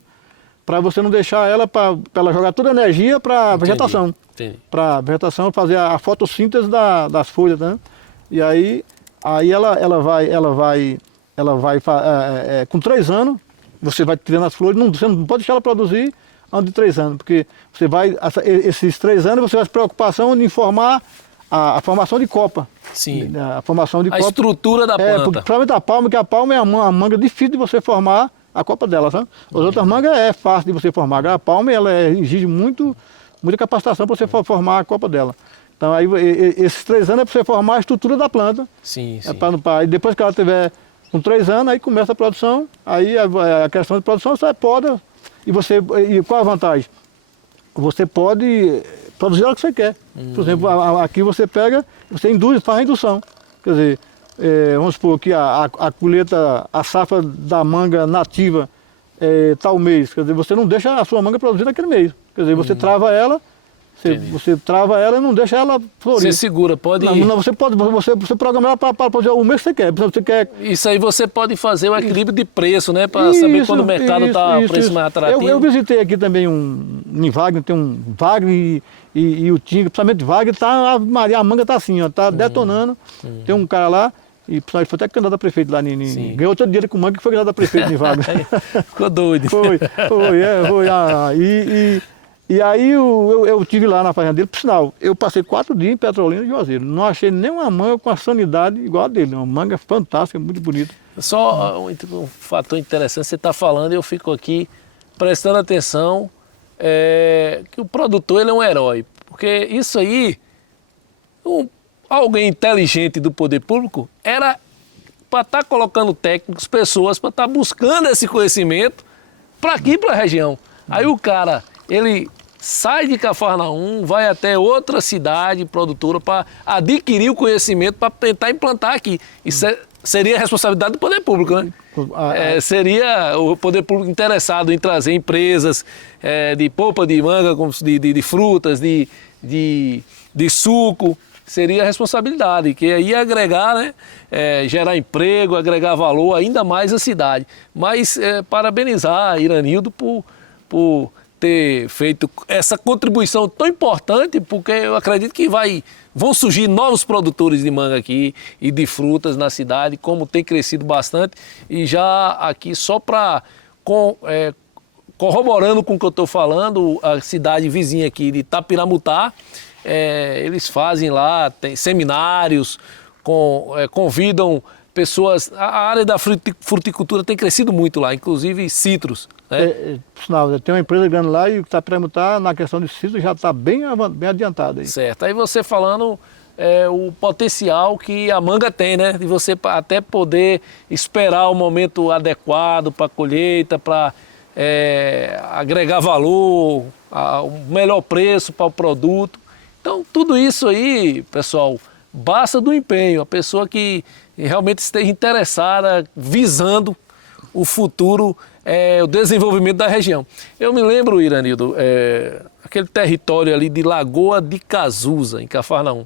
Para você não deixar ela, para ela jogar toda a energia para a vegetação. Entendi. Para a vegetação fazer a fotossíntese das folhas, né? E aí ela vai com 3 anos, você vai tirando as flores, você não pode deixar ela produzir antes de 3 anos, porque você vai, esses 3 anos você vai se preocupação de informar a formação de copa. Sim. A formação de copa. A estrutura da planta. Principalmente a palma, que a palma é uma manga difícil de você formar a copa dela, sabe? As outras mangas é fácil de você formar. A palma, ela exige muita capacitação para você formar a copa dela. Então, aí, esses 3 anos é para você formar a estrutura da planta. Sim, sim. E depois que ela tiver com 3 anos, aí começa a produção. Aí a questão de produção, você poda. E qual a vantagem? Você pode produzir o que você quer. Por exemplo, aqui você pega, você faz a indução. Quer dizer, vamos supor que a colheita, a safra da manga nativa tal mês. Quer dizer, você não deixa a sua manga produzir naquele mês. Quer dizer, você trava ela, você trava ela e não deixa ela florir. Você segura, pode... Não, você programa ela para produzir o mês que você quer. Você quer. Isso aí você pode fazer o equilíbrio de preço, né? Para saber quando o mercado está o preço mais atrativo. Eu visitei aqui também em Wagner, tem um Wagner e o Tinga, principalmente Wagner, a manga está assim, ó, tá detonando. Tem um cara lá, e foi até candidato a prefeito lá, ganhou todo dinheiro com manga que foi candidato a prefeito em Wagner. Ficou doido. Foi. E aí eu tive lá na fazenda dele, por sinal, eu passei 4 dias em Petrolina e Juazeiro. Não achei nenhuma manga com a sanidade igual a dele. Uma manga fantástica, muito bonita. Só um fator interessante, você está falando e eu fico aqui prestando atenção que o produtor ele é um herói. Porque isso aí, alguém inteligente do poder público era para estar colocando técnicos, pessoas, para estar buscando esse conhecimento para aqui, para a região. Aí o cara, ele sai de Cafarnaum, vai até outra cidade produtora para adquirir o conhecimento para tentar implantar aqui. Isso seria a responsabilidade do poder público, né? Seria o poder público interessado em trazer empresas de polpa de manga, de frutas, de suco. Seria a responsabilidade, que ia agregar, né? Gerar emprego, agregar valor ainda mais à cidade. Mas parabenizar a Iranildo por ter feito essa contribuição tão importante, porque eu acredito que vão surgir novos produtores de manga aqui e de frutas na cidade, como tem crescido bastante. E já aqui, só para corroborando com o que eu estou falando, a cidade vizinha aqui de Tapiramutá, eles fazem lá, tem seminários, convidam pessoas. A área da fruticultura tem crescido muito lá, inclusive citros. Né? Tem uma empresa grande lá e o Tapiramutá, na questão de citros, já está bem adiantado aí. Certo. Aí você falando o potencial que a manga tem, né? De você até poder esperar o momento adequado para a colheita, para agregar valor, o melhor preço para o produto. Então, tudo isso aí, pessoal, basta do empenho. A pessoa que realmente esteja interessada, visando o futuro, o desenvolvimento da região. Eu me lembro, Iranildo, aquele território ali de Lagoa de Cazuza, em Cafarnaum.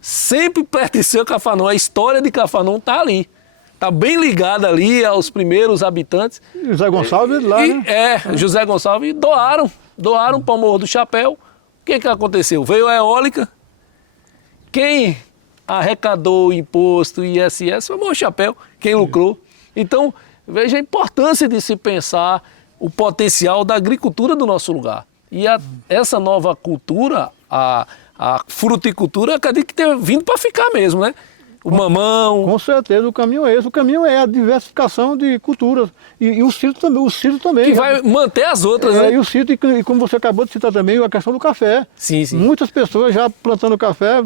Sempre pertenceu a Cafarnaum. A história de Cafarnaum está ali. Está bem ligada ali aos primeiros habitantes. José Gonçalves lá, né? José Gonçalves doaram para o Morro do Chapéu. O que aconteceu? Veio a eólica. Quem arrecadou o imposto e ISS foi o Morro do Chapéu. Quem lucrou? Então, veja a importância de se pensar o potencial da agricultura do nosso lugar. E essa nova cultura, a fruticultura, acredito que tenha vindo para ficar mesmo, né? O mamão. Com certeza, o caminho é esse. O caminho é a diversificação de culturas. E o sítio também. O sítio também que vai manter as outras, né? E o sítio, e como você acabou de citar também, a questão do café. Sim, sim. Muitas pessoas já plantando café,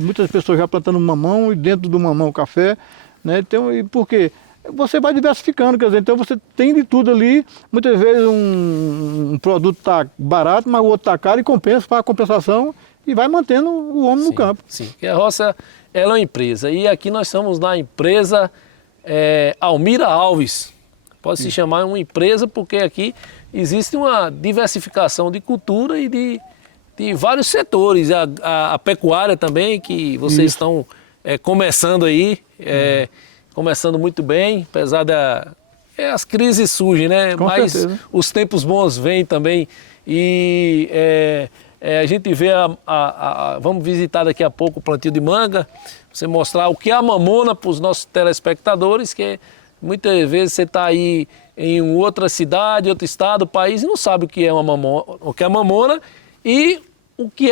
muitas pessoas já plantando mamão e dentro do mamão café. Né? Então, e por quê? Você vai diversificando, quer dizer, então você tem de tudo ali. Muitas vezes um produto está barato, mas o outro está caro e compensa, faz a compensação e vai mantendo o homem no campo. Sim, porque a roça ela é uma empresa. E aqui nós estamos na empresa Almira Alves. Pode se chamar uma empresa porque aqui existe uma diversificação de cultura e de vários setores. A pecuária também, que vocês estão começando aí, começando muito bem, apesar as crises surgem, né? Com Mas certeza. os tempos bons vêm também. E a gente vê, vamos visitar daqui a pouco o plantio de manga, você mostrar o que é a mamona para os nossos telespectadores, que muitas vezes você está aí em outra cidade, outro estado, país, e não sabe o que é uma mamona, o que é a mamona e o que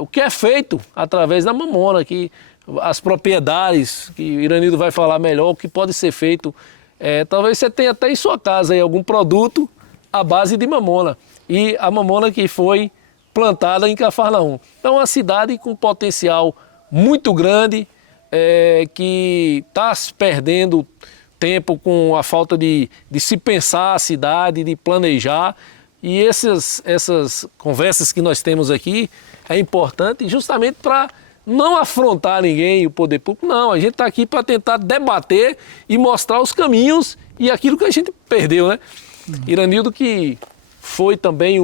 o que é feito através da mamona, que as propriedades, que o Iranildo vai falar melhor, o que pode ser feito. Talvez você tenha até em sua casa aí algum produto à base de mamona. E a mamona que foi plantada em Cafarnaum. Então, é uma cidade com potencial muito grande, que está se perdendo tempo com a falta de se pensar a cidade, de planejar. E essas conversas que nós temos aqui é importante justamente para não afrontar ninguém, o poder público. Não, a gente está aqui para tentar debater e mostrar os caminhos e aquilo que a gente perdeu, né? Iranildo, que foi também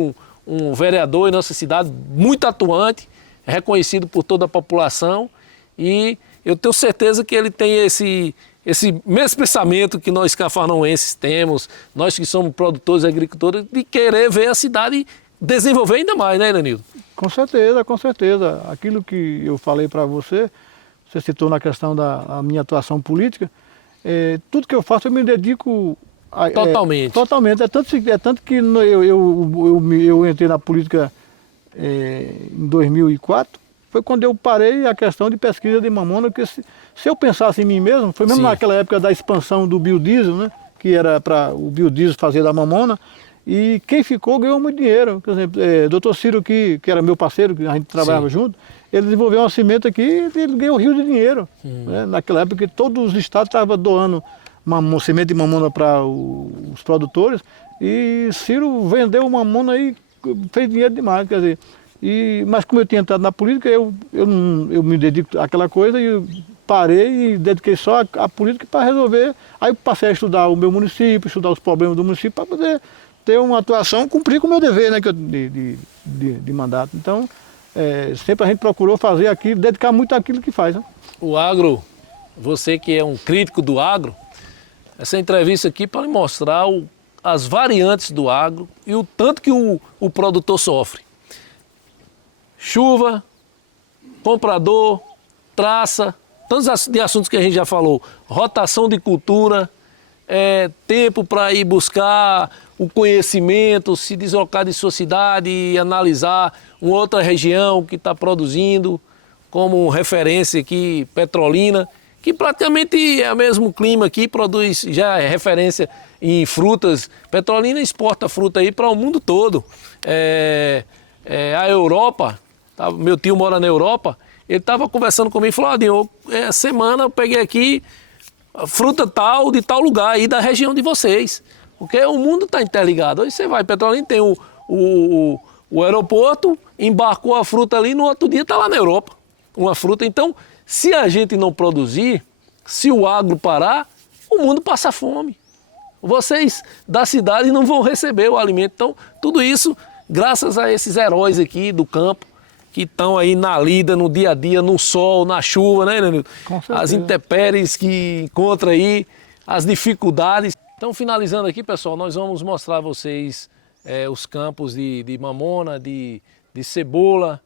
um vereador em nossa cidade, muito atuante, reconhecido por toda a população, e eu tenho certeza que ele tem esse mesmo pensamento que nós cafarnauenses temos, nós que somos produtores e agricultores, de querer ver a cidade desenvolver ainda mais, né, Iranildo? Com certeza, com certeza. Aquilo que eu falei para você, você citou na questão da minha atuação política, tudo que eu faço eu me dedico Totalmente. totalmente. É tanto que eu entrei na política em 2004, foi quando eu parei a questão de pesquisa de mamona, porque se eu pensasse em mim mesmo, foi mesmo Sim. naquela época da expansão do biodiesel, né, que era para o biodiesel fazer da mamona, e quem ficou ganhou muito dinheiro. Por exemplo, Dr. Ciro, que era meu parceiro, que a gente trabalhava junto, ele desenvolveu uma semente aqui e ele ganhou rios de dinheiro. Né? Naquela época que todos os estados estavam doando semente de mamona para os produtores, e Ciro vendeu mamona e fez dinheiro demais, quer dizer, mas como eu tinha entrado na política, eu me dedico àquela coisa e eu parei e dediquei só à política para resolver. Aí eu passei a estudar o meu município, estudar os problemas do município para poder ter uma atuação, cumprir com o meu dever, né, de mandato. Então, sempre a gente procurou fazer aquilo, dedicar muito àquilo que faz. Né? O agro, você que é um crítico do agro, essa entrevista aqui para lhe mostrar as variantes do agro e o tanto que o produtor sofre. Chuva, comprador, traça, tantos de assuntos que a gente já falou, rotação de cultura, tempo para ir buscar o conhecimento, se deslocar de sua cidade e analisar uma outra região que está produzindo, como referência aqui, Petrolina, que praticamente é o mesmo clima aqui, produz, já é referência em frutas. Petrolina exporta fruta aí para o mundo todo. A Europa, meu tio mora na Europa, ele estava conversando comigo e falou, Adinho, semana eu peguei aqui fruta tal, de tal lugar aí da região de vocês. Porque o mundo está interligado. Aí você vai, Petrolina tem o aeroporto, embarcou a fruta ali, no outro dia está lá na Europa. Uma fruta. Então, se a gente não produzir, se o agro parar, o mundo passa fome. Vocês da cidade não vão receber o alimento. Então, tudo isso graças a esses heróis aqui do campo, que estão aí na lida, no dia a dia, no sol, na chuva, né, Iranildo? As intempéries que encontra aí, as dificuldades. Então, finalizando aqui, pessoal, nós vamos mostrar a vocês os campos de mamona, de cebola,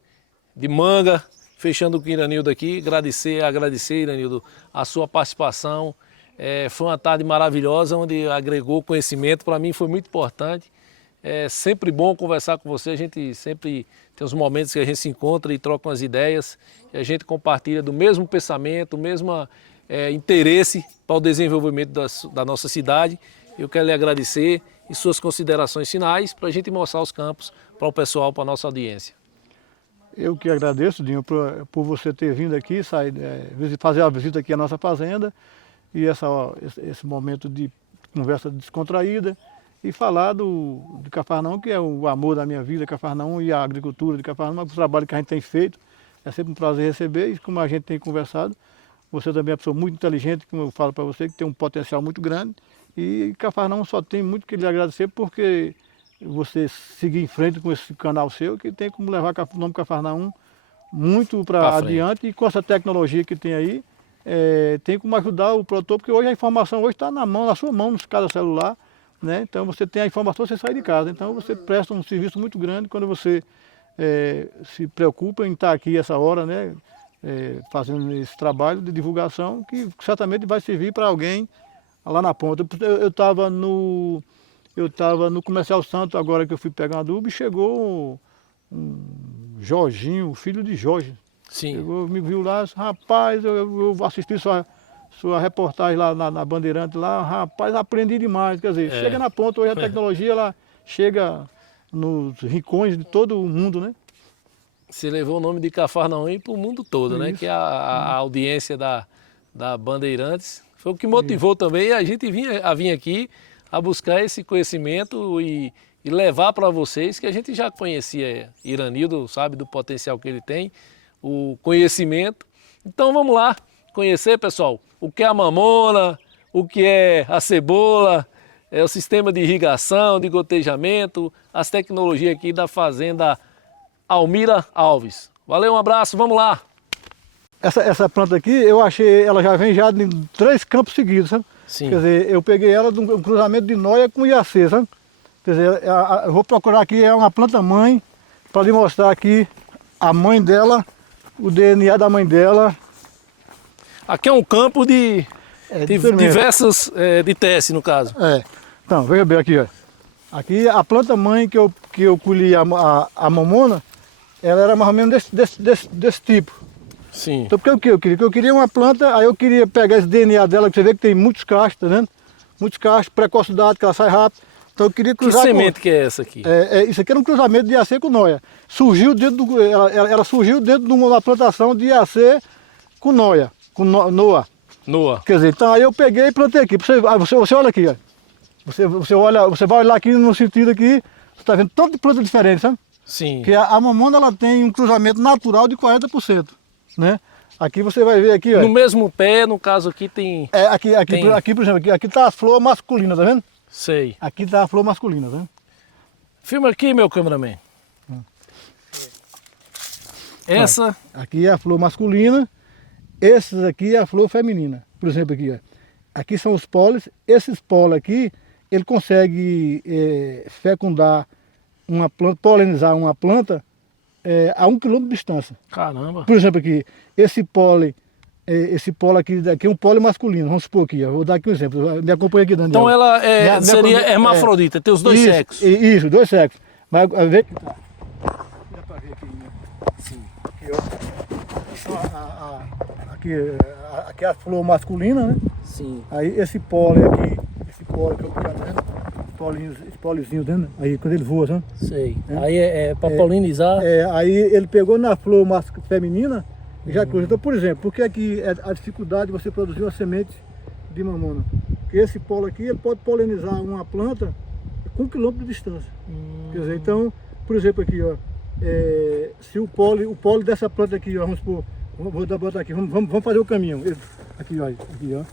de manga. Fechando com o Iranildo aqui, agradecer, Iranildo, a sua participação. Foi uma tarde maravilhosa, onde agregou conhecimento. Para mim foi muito importante. É sempre bom conversar com você. A gente sempre tem os momentos que a gente se encontra e troca umas ideias. E a gente compartilha do mesmo pensamento, o mesmo interesse para o desenvolvimento da nossa cidade. Eu quero lhe agradecer e suas considerações finais para a gente mostrar os campos para o pessoal, para a nossa audiência. Eu que agradeço, Dinho, por você ter vindo aqui, fazer a visita aqui à nossa fazenda e esse momento de conversa descontraída e falar de Cafarnaum, que é o amor da minha vida, Cafarnaum, e a agricultura de Cafarnaum, o trabalho que a gente tem feito. É sempre um prazer receber e como a gente tem conversado, você também é uma pessoa muito inteligente, como eu falo para você, que tem um potencial muito grande. E Cafarnaum só tem muito que lhe agradecer porque você seguir em frente com esse canal seu, que tem como levar o nome Cafarnaum muito para adiante, e com essa tecnologia que tem aí, tem como ajudar o produtor, porque hoje a informação está na sua mão, no cada celular, né? Então você tem a informação, você sai de casa, então você presta um serviço muito grande quando você se preocupa em estar aqui essa hora, né? Fazendo esse trabalho de divulgação, que certamente vai servir para alguém lá na ponta. Eu estava no Comercial Santo, agora que eu fui pegar uma adubo, e chegou um Jorginho, filho de Jorge. Sim. Chegou, me viu lá, rapaz, eu assisti sua reportagem lá na Bandeirante, lá, rapaz, aprendi demais. Quer dizer, chega na ponta, hoje a tecnologia ela chega nos rincões de todo o mundo, né? Você levou o nome de Cafarnaum para o mundo todo, né? Que é a audiência da Bandeirantes. Foi o que motivou também a gente vir aqui a buscar esse conhecimento e levar para vocês, que a gente já conhecia Iranildo, sabe do potencial que ele tem, o conhecimento. Então vamos lá conhecer, pessoal, o que é a mamona, o que é a cebola, o sistema de irrigação, de gotejamento, as tecnologias aqui da fazenda Almira Alves. Valeu, um abraço, vamos lá! Essa planta aqui, eu achei, ela já vem já em 3 campos seguidos, sabe? Sim. Quer dizer, eu peguei ela de um cruzamento de noia com Iacê, sabe? Quer dizer, eu vou procurar aqui, é uma planta mãe, para lhe mostrar aqui a mãe dela, o DNA da mãe dela. Aqui é um campo de diversas, de teste no caso. Então, veja bem aqui, ó. Aqui a planta mãe que eu colhi a mamona, ela era mais ou menos desse tipo. Sim. Então, porque o que eu queria? Eu queria uma planta, aí eu queria pegar esse DNA dela, que você vê que tem muitos cachos, tá vendo? Muitos cachos, precocidade, que ela sai rápido. Então eu queria cruzar. Que semente que é essa aqui? Isso aqui era um cruzamento de Iacê com noia. Surgiu ela surgiu dentro de uma plantação de Iacê com noia, com noa. Noa. Quer dizer, então aí eu peguei e plantei aqui. Você olha aqui, ó. Você vai olhar aqui no sentido aqui, você está vendo tanto de planta diferente, sabe? Sim. Que a mamona ela tem um cruzamento natural de 40%. Né? Aqui você vai ver aqui, ó. No mesmo pé, no caso aqui tem... Aqui, por exemplo, aqui tá a flor masculina, tá vendo? Sei. Aqui tá a flor masculina, tá vendo? Filma aqui, meu cameraman. Essa... Aqui é a flor masculina, esses aqui é a flor feminina. Por exemplo, aqui, ó. Aqui são os pólenes, esses pólenes aqui, ele consegue fecundar uma planta, polinizar uma planta a 1 quilômetro de distância. Caramba! Por exemplo aqui, esse pólen aqui é um pólen masculino, vamos supor aqui, ó, vou dar aqui um exemplo, me acompanha aqui, Daniel. Então ela seria hermafrodita, tem os dois sexos. Isso, 2 sexos. Mas ver que tá. Dá pra ver aqui, né? Sim. Aqui, ó. Aqui é a flor masculina, né? Sim. Aí esse pólen aqui, que eu tô vendo, esse pólenzinho dentro, aí quando ele voa, sabe? Sei. Aí é para polinizar. Aí ele pegou na flor feminina e já cruzou. Então, por exemplo, porque aqui é a dificuldade de você produzir uma semente de mamona? Porque esse pólen aqui, ele pode polinizar uma planta com 1 quilômetro de distância. Quer dizer, então, por exemplo aqui, ó, se o pólen dessa planta aqui, ó, vamos supor, vou botar aqui, vamos fazer o caminho. Aqui, ó, aqui, ó.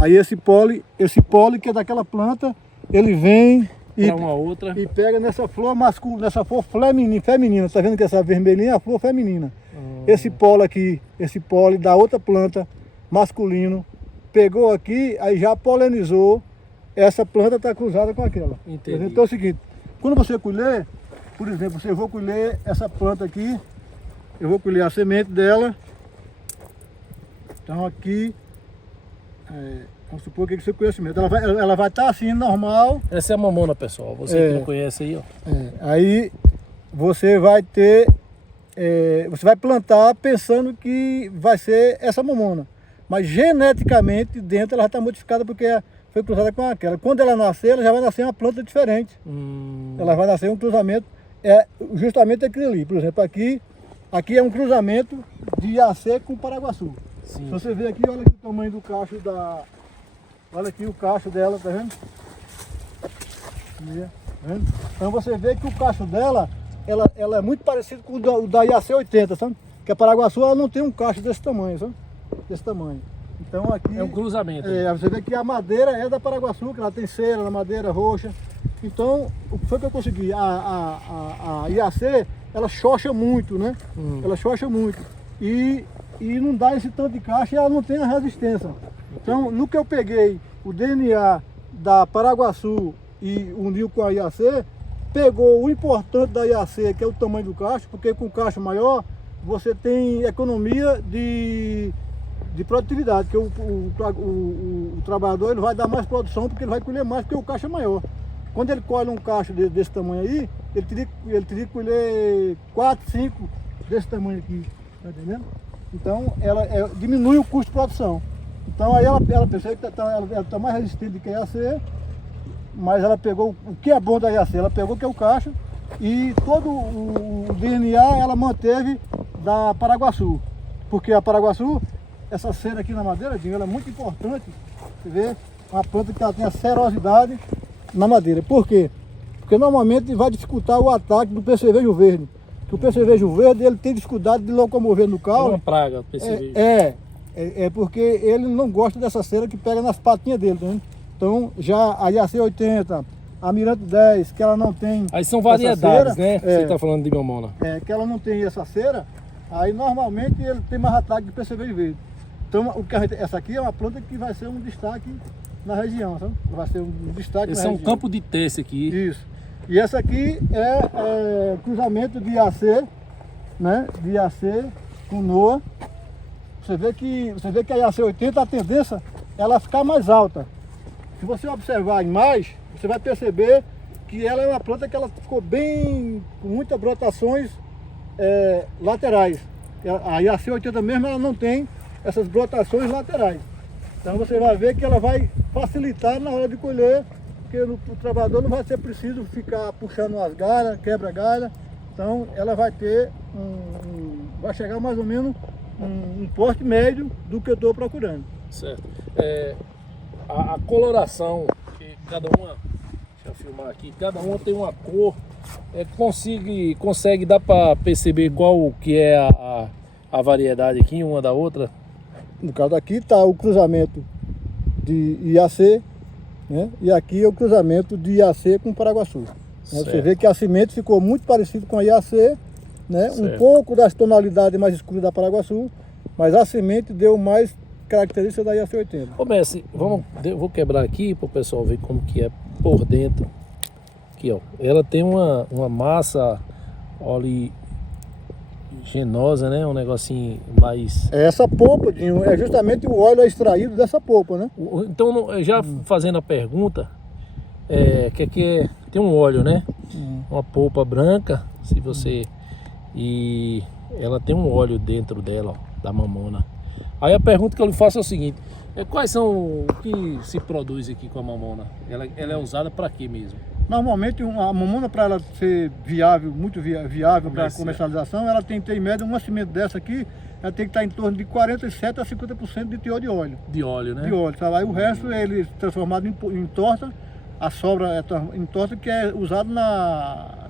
Aí esse pólen que é daquela planta, ele vem e pega nessa flor masculina, nessa flor feminina. Tá vendo que essa vermelhinha é a flor feminina. Esse pólen da outra planta, masculino, pegou aqui, aí já polinizou, essa planta está cruzada com aquela. Entendi. Então é o seguinte, quando você colher, por exemplo, eu vou colher essa planta aqui, eu vou colher a semente dela. Então aqui, Vamos supor que é seu conhecimento. Ela vai estar assim, normal. Essa é a mamona, pessoal. Você que não conhece aí, ó. Aí você vai ter... você vai plantar pensando que vai ser essa mamona. Mas geneticamente dentro ela já está modificada porque foi cruzada com aquela. Quando ela nascer, ela já vai nascer uma planta diferente. Ela vai nascer um cruzamento, justamente aquilo ali. Por exemplo, aqui é um cruzamento de Iacê com Paraguaçu. Sim. Se você ver aqui, olha aqui o tamanho do cacho da... Olha aqui o cacho dela, tá vendo? Então você vê que o cacho dela, ela é muito parecido com o da Iacê 80, sabe? Que a Paraguaçu ela não tem um cacho desse tamanho, sabe? Desse tamanho. Então aqui... É um cruzamento. Você vê que a madeira é da Paraguaçu, que ela tem cera na madeira roxa. Então, o que foi que eu consegui? A Iacê, ela xoxa muito, né? Ela xoxa muito. E não dá esse tanto de cacho e ela não tem a resistência. Então, no que eu peguei o DNA da Paraguaçu e uniu com a Iacê, pegou o importante da Iacê, que é o tamanho do cacho, porque com cacho maior você tem economia de produtividade, que o trabalhador ele vai dar mais produção porque ele vai colher mais, porque o cacho é maior. Quando ele colhe um cacho desse tamanho aí, ele teria que colher 4, 5 desse tamanho aqui, tá entendendo? Então ela diminui o custo de produção. Então aí ela percebe que ela está mais resistente do que a Iacê, mas ela pegou o que é bom da Iacê, ela pegou o que é o cacho e todo o DNA ela manteve da Paraguaçu, porque a Paraguaçu, essa cera aqui na madeira, ela é muito importante, você vê, uma planta que ela tem a serosidade na madeira. Por quê? Porque normalmente vai dificultar o ataque do percevejo verde. Porque o percevejo verde ele tem dificuldade de locomover no caule. É uma praga o percevejo. É porque ele não gosta dessa cera que pega nas patinhas dele, tá vendo? Então já a Iacê 80, a Mirante 10, que ela não tem. Aí são variedades, cera, né? Você está falando de mamona. Que ela não tem essa cera, aí normalmente ele tem mais ataque de percevejo verde. Então essa aqui é uma planta que vai ser um destaque na região, sabe? Vai ser um destaque Esse na é um região. campo de terça aqui. Isso. E essa aqui é cruzamento de Iacê, né? De Iacê com Noa. Você vê que a Iacê 80, a tendência é ela ficar mais alta. Se você observar mais, você vai perceber que ela é uma planta que ela ficou bem, com muitas brotações laterais. A Iacê 80 mesmo, ela não tem essas brotações laterais. Então você vai ver que ela vai facilitar na hora de colher, porque o trabalhador não vai ser preciso ficar puxando as galhas, quebra galha. Então ela vai ter vai chegar mais ou menos um porte médio do que eu estou procurando. Certo. A coloração, que cada uma, deixa eu filmar aqui, cada uma tem uma cor, consegue dar para perceber qual que é a variedade aqui, uma da outra? No caso aqui está o cruzamento de Iacê, né? E aqui é o cruzamento de Iacê com Paraguaçu. Né? Você vê que a semente ficou muito parecida com a Iacê, né? Um pouco das tonalidades mais escuras da Paraguaçu, mas a semente deu mais característica da Iacê 80. Ô Messi, vou quebrar aqui para o pessoal ver como que é por dentro. Aqui, ó. Ela tem uma massa oleaginosa, né? Um negocinho mais... Essa polpa, Dinho, é justamente o óleo extraído dessa polpa, né? Então, já fazendo a pergunta, tem um óleo, né? Uma polpa branca, se você... E ela tem um óleo dentro dela, ó, da mamona. Aí a pergunta que eu lhe faço é o seguinte: quais são o que se produz aqui com a mamona? Ela é usada para quê mesmo? Normalmente a mamona, para ela ser viável, muito viável para comercialização, ela tem que ter em média uma semente dessa aqui, ela tem que estar em torno de 47% a 50% de teor de óleo. De óleo, né? De óleo, sabe? Aí o resto ele é transformado em torta, a sobra é em torta que é usado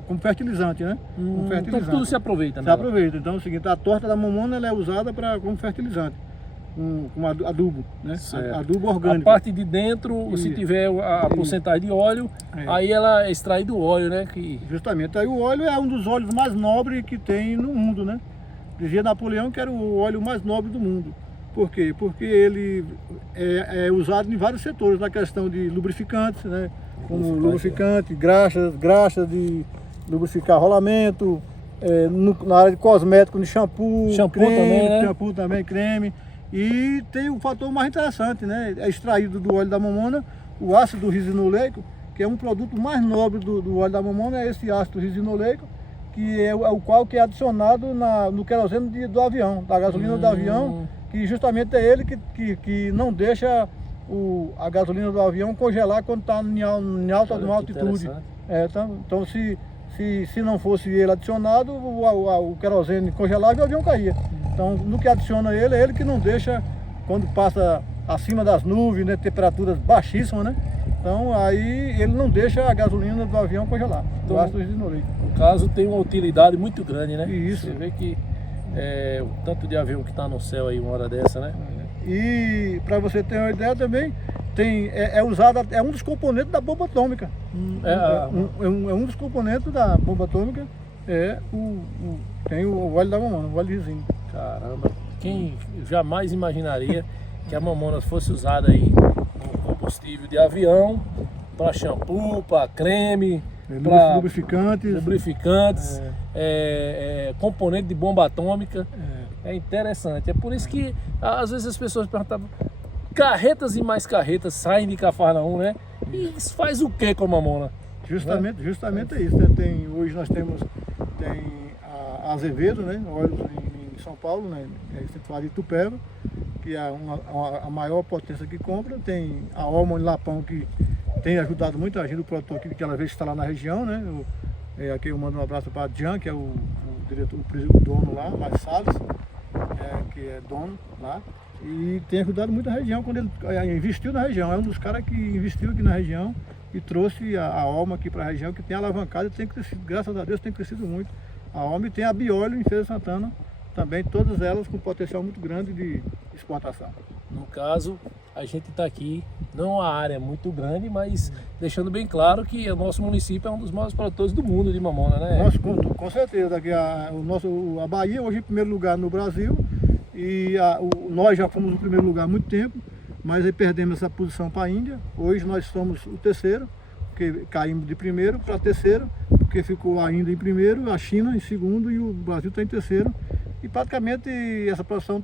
como fertilizante, né? Como fertilizante. Então tudo se aproveita, né? Se aproveita. Então é o seguinte, a torta da mamona ela é usada como fertilizante. Com adubo, né? Adubo orgânico. A parte de dentro, se tiver a porcentagem de óleo, aí ela é extraída o óleo, né? Justamente. Aí o óleo é um dos óleos mais nobres que tem no mundo, né? Dizia Napoleão que era o óleo mais nobre do mundo. Por quê? Porque ele é usado em vários setores, na questão de lubrificantes, né? Como lubrificante, graxas de lubrificar rolamento, na área de cosmético, de shampoo, creme, também, né? Shampoo também, creme. E tem o fator mais interessante, né? É extraído do óleo da mamona o ácido risinoleico, que é um produto mais nobre do óleo da mamona, é esse ácido risinoleico, que é o qual que é adicionado no querosene do avião, da gasolina do avião, que justamente é ele que não deixa a gasolina do avião congelar quando está em alta altitude. Então se não fosse ele adicionado, o querosene congelava e o avião caía. Então no que adiciona ele, é ele que não deixa, quando passa acima das nuvens, né, temperaturas baixíssimas, né? Então aí ele não deixa a gasolina do avião congelar, do ácido risinoleico. No caso tem uma utilidade muito grande, né? Isso. Você vê que o tanto de avião que está no céu aí uma hora dessa, né? E para você ter uma ideia também, é usado, é um dos componentes da bomba atômica. É um dos componentes da bomba atômica, tem o óleo da mamona, o óleo de resina. Caramba, quem jamais imaginaria que a mamona fosse usada aí como combustível de avião, para shampoo, para creme, para lubrificantes, componente de bomba atômica. É interessante. É por isso que às vezes as pessoas perguntavam, carretas e mais carretas saem de Cafarnaum, né? E isso faz o que com a mamona? Justamente é isso. Hoje nós temos a Azevedo, né? Óleos em São Paulo, né? Você fala de Itupeva, que é a maior potência que compra. Tem a Olmo em Lapão, que tem ajudado muito a gente, o produtor aqui, que ela vez está lá na região, né? Aqui eu mando um abraço para a Jean, que é o diretor, o dono lá, Marcos Salles, que é dono lá. E tem ajudado muito a região quando ele investiu na região. É um dos caras que investiu aqui na região e trouxe a Alma aqui para a região, que tem alavancado e tem crescido, graças a Deus tem crescido muito. A Alma e tem a Biolio em Feira de Santana, também todas elas com potencial muito grande de exportação. No caso, a gente está aqui, não uma área muito grande, mas deixando bem claro que o nosso município é um dos maiores produtores do mundo de mamona, né? Nossa, com certeza. A Bahia hoje em primeiro lugar no Brasil. E nós já fomos no primeiro lugar há muito tempo, mas aí perdemos essa posição para a Índia. Hoje nós somos o terceiro, porque caímos de primeiro para terceiro, porque ficou a Índia em primeiro, a China em segundo e o Brasil está em terceiro. E praticamente essa produção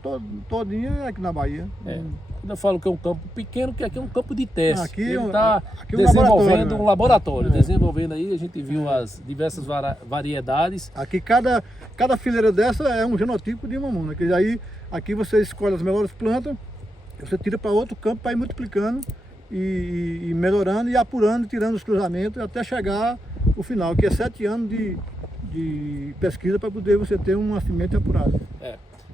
todinha é aqui na Bahia. Quando eu falo que é um campo pequeno, que aqui é um campo de teste. Aqui ele está desenvolvendo um laboratório, desenvolvendo aí, a gente viu as diversas variedades. Aqui cada fileira dessa é um genotipo de mamona, que aí aqui você escolhe as melhores plantas, você tira para outro campo para ir multiplicando e melhorando e apurando, tirando os cruzamentos até chegar o final, que é 7 anos de pesquisa para poder você ter uma semente apurada.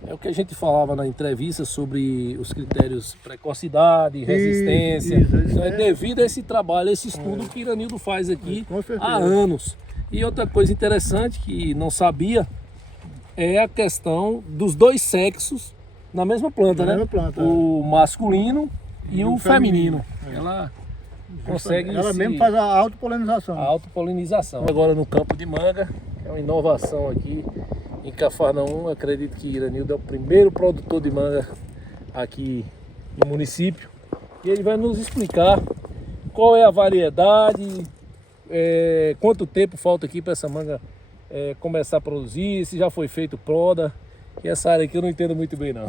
É o que a gente falava na entrevista sobre os critérios precocidade, resistência. Isso é devido a esse trabalho, a esse estudo que Iranildo faz aqui há anos. E outra coisa interessante que não sabia é a questão dos dois sexos na mesma planta, né? O masculino e o feminino. Ela consegue. Ela mesmo faz a autopolinização. A autopolinização. Agora no campo de manga, é uma inovação aqui em Cafarnaum. Acredito que Iranildo é o primeiro produtor de manga aqui no município. E ele vai nos explicar qual é a variedade, quanto tempo falta aqui para essa manga começar a produzir, se já foi feito poda. E essa área aqui eu não entendo muito bem não.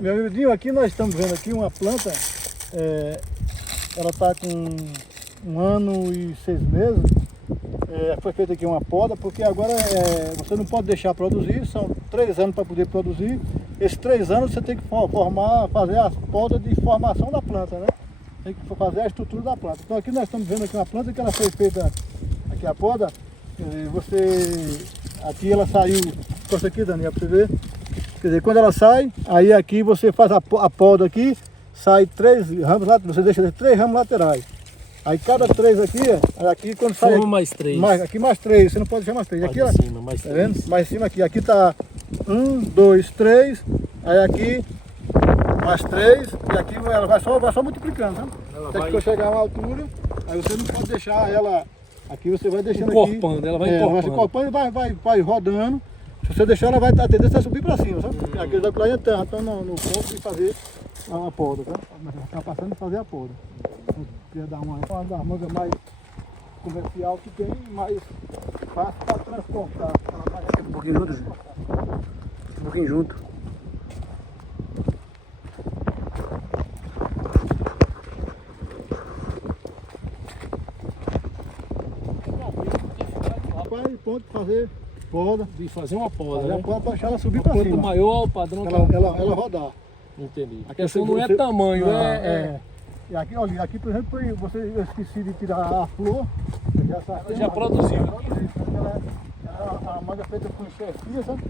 Meu amiguinho, aqui nós estamos vendo aqui uma planta, ela está com 1 ano e 6 meses. Foi feita aqui uma poda, porque agora você não pode deixar produzir, são 3 anos para poder produzir. Esses 3 anos você tem que fazer as podas de formação da planta, né? Tem que fazer a estrutura da planta. Então aqui nós estamos vendo aqui uma planta que ela foi feita, aqui a poda, aqui ela saiu, costa aqui, Daniel, para você ver. Quer dizer, quando ela sai, aí aqui você faz a poda aqui, sai 3 ramos laterais, você deixa 3 ramos laterais. Aí cada 3 aqui quando sai... mais 3. Aqui mais 3, você não pode deixar mais 3. Aqui, mais cima, mais 3. Tá vendo? Mais cima aqui está 1, 2, 3, aí aqui mais 3, e aqui ela vai só multiplicando, sabe? Até que chegar a uma altura, aí você não pode deixar ela... Aqui você vai deixando encorpando, aqui. Ela vai encorpando. Vai se encorpando e vai rodando. Se você deixar, ela vai ter tendência a subir para cima, sabe? Aqui eles vai entrar no ponto e fazer a poda, tá? Vai ficar passando e fazer a poda. Queria dar uma manga mais comercial que tem, mais fácil para transportar. Um pouquinho junto, Ju. Um pouquinho junto. ponto de fazer poda. De fazer uma poda, Fazer a né? poda para deixar ela subir para Quanto cima. maior o padrão Ela rodar. Entendi. A Aqui questão você- não é você- tamanho, Não, é... E aqui, olha, aqui por exemplo, eu esqueci de tirar a flor. Já produziu. A manga feita com enxertia, sabe?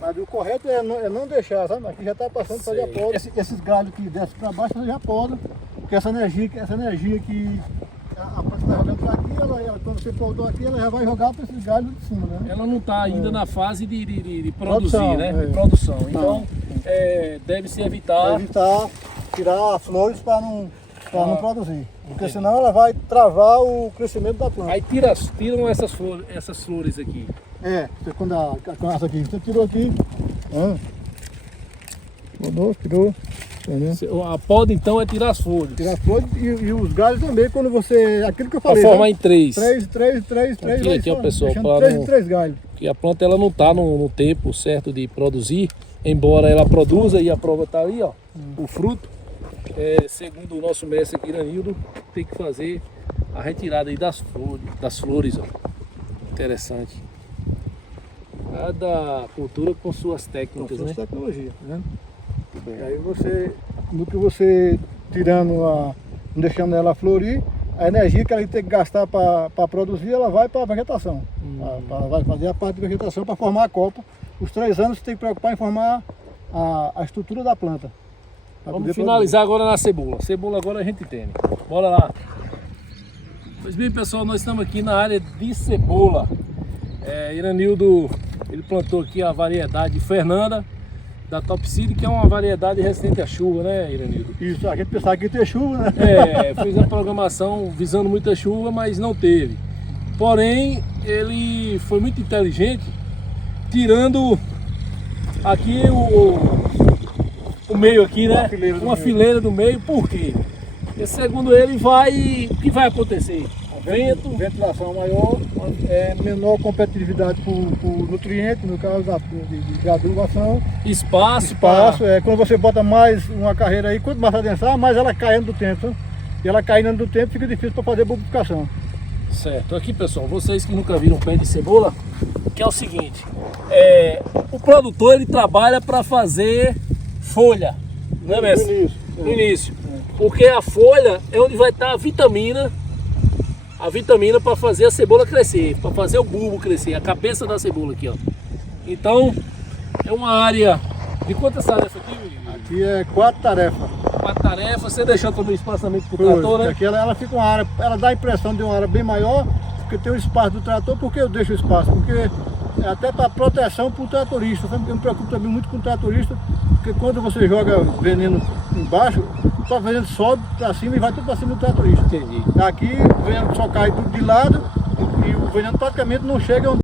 Mas o correto é não deixar, sabe? Aqui já está passando para fazer a Sei. poda. Esses galhos que descem para baixo, você já poda. Porque essa energia que a planta está jogando para aqui, quando você podou aqui, ela já vai jogar para esses galhos de cima, né? Ela não está ainda na fase de produzir, Produção, né? é. De produção. Então, deve-se evitar... Evitar tirar as flores para não produzir. Porque senão ela vai travar o crescimento da planta. Aí tiram essas flores aqui. Você quando essa aqui, você tirou aqui, tirou, entendeu? A poda então é tirar as folhas. Tirar as flores e os galhos também, quando você, aquilo que eu Para falei, formar né? em três. Três, Aqui, ó, pessoal, deixando pra três não- em três galhos. Que a planta ela não está no tempo certo de produzir, embora ela produza, e a prova está ali, ó, o fruto. Segundo o nosso mestre aqui, Iranildo, tem que fazer a retirada aí das flores, ó. Interessante. Cada cultura com suas técnicas, Com né? suas tecnologias, né? Muito bem. E aí no que você tirando não deixando ela florir, a energia que ela tem que gastar para produzir, ela vai para a vegetação. Vai fazer a parte de vegetação para formar a copa. Os 3 anos você tem que preocupar em formar a estrutura da planta. Pra Vamos poder finalizar agora na cebola. Cebola agora a gente tem. Bora lá. Pois bem, pessoal, nós estamos aqui na área de cebola. Iranildo, ele plantou aqui a variedade Fernanda da Topseed, que é uma variedade resistente à chuva, né, Iranildo? produzir. Isso, a gente pensava que ia ter chuva, né? Fez a programação visando muita chuva, mas não teve. Porém, ele foi muito inteligente, tirando aqui o meio aqui, né? Uma fileira do meio. Por quê? Porque segundo ele o que vai acontecer? Vento, Ventilação maior, menor competitividade por nutrientes, no caso de adubação. espaço, Espaço, quando você bota mais uma carreira aí, quanto mais adensar, mais ela cai dentro do tempo. Sabe? E ela caindo dentro do tempo fica difícil para fazer bulbificação. Certo. Aqui, pessoal, vocês que nunca viram pé de cebola, que é o seguinte, o produtor ele trabalha para fazer folha, não é mesmo? No início. No início. Porque a folha é onde vai estar a vitamina para fazer a cebola crescer, para fazer o bulbo crescer, a cabeça da cebola aqui, ó. Então, é uma área de quantas tarefas aqui? Aqui é 4 tarefas. 4 tarefas, você deixou todo o espaçamento para o trator, né? Aqui ela fica uma área, ela dá a impressão de uma área bem maior, porque tem o espaço do trator. Por que eu deixo o espaço? Porque é até para proteção para o tratorista. Sabe? Eu me preocupo também muito com o tratorista, porque quando você joga veneno embaixo, o veneno sobe para cima e vai tudo para cima do tratorista. Entendi. Aqui o veneno só cai tudo de lado e o veneno praticamente não chega onde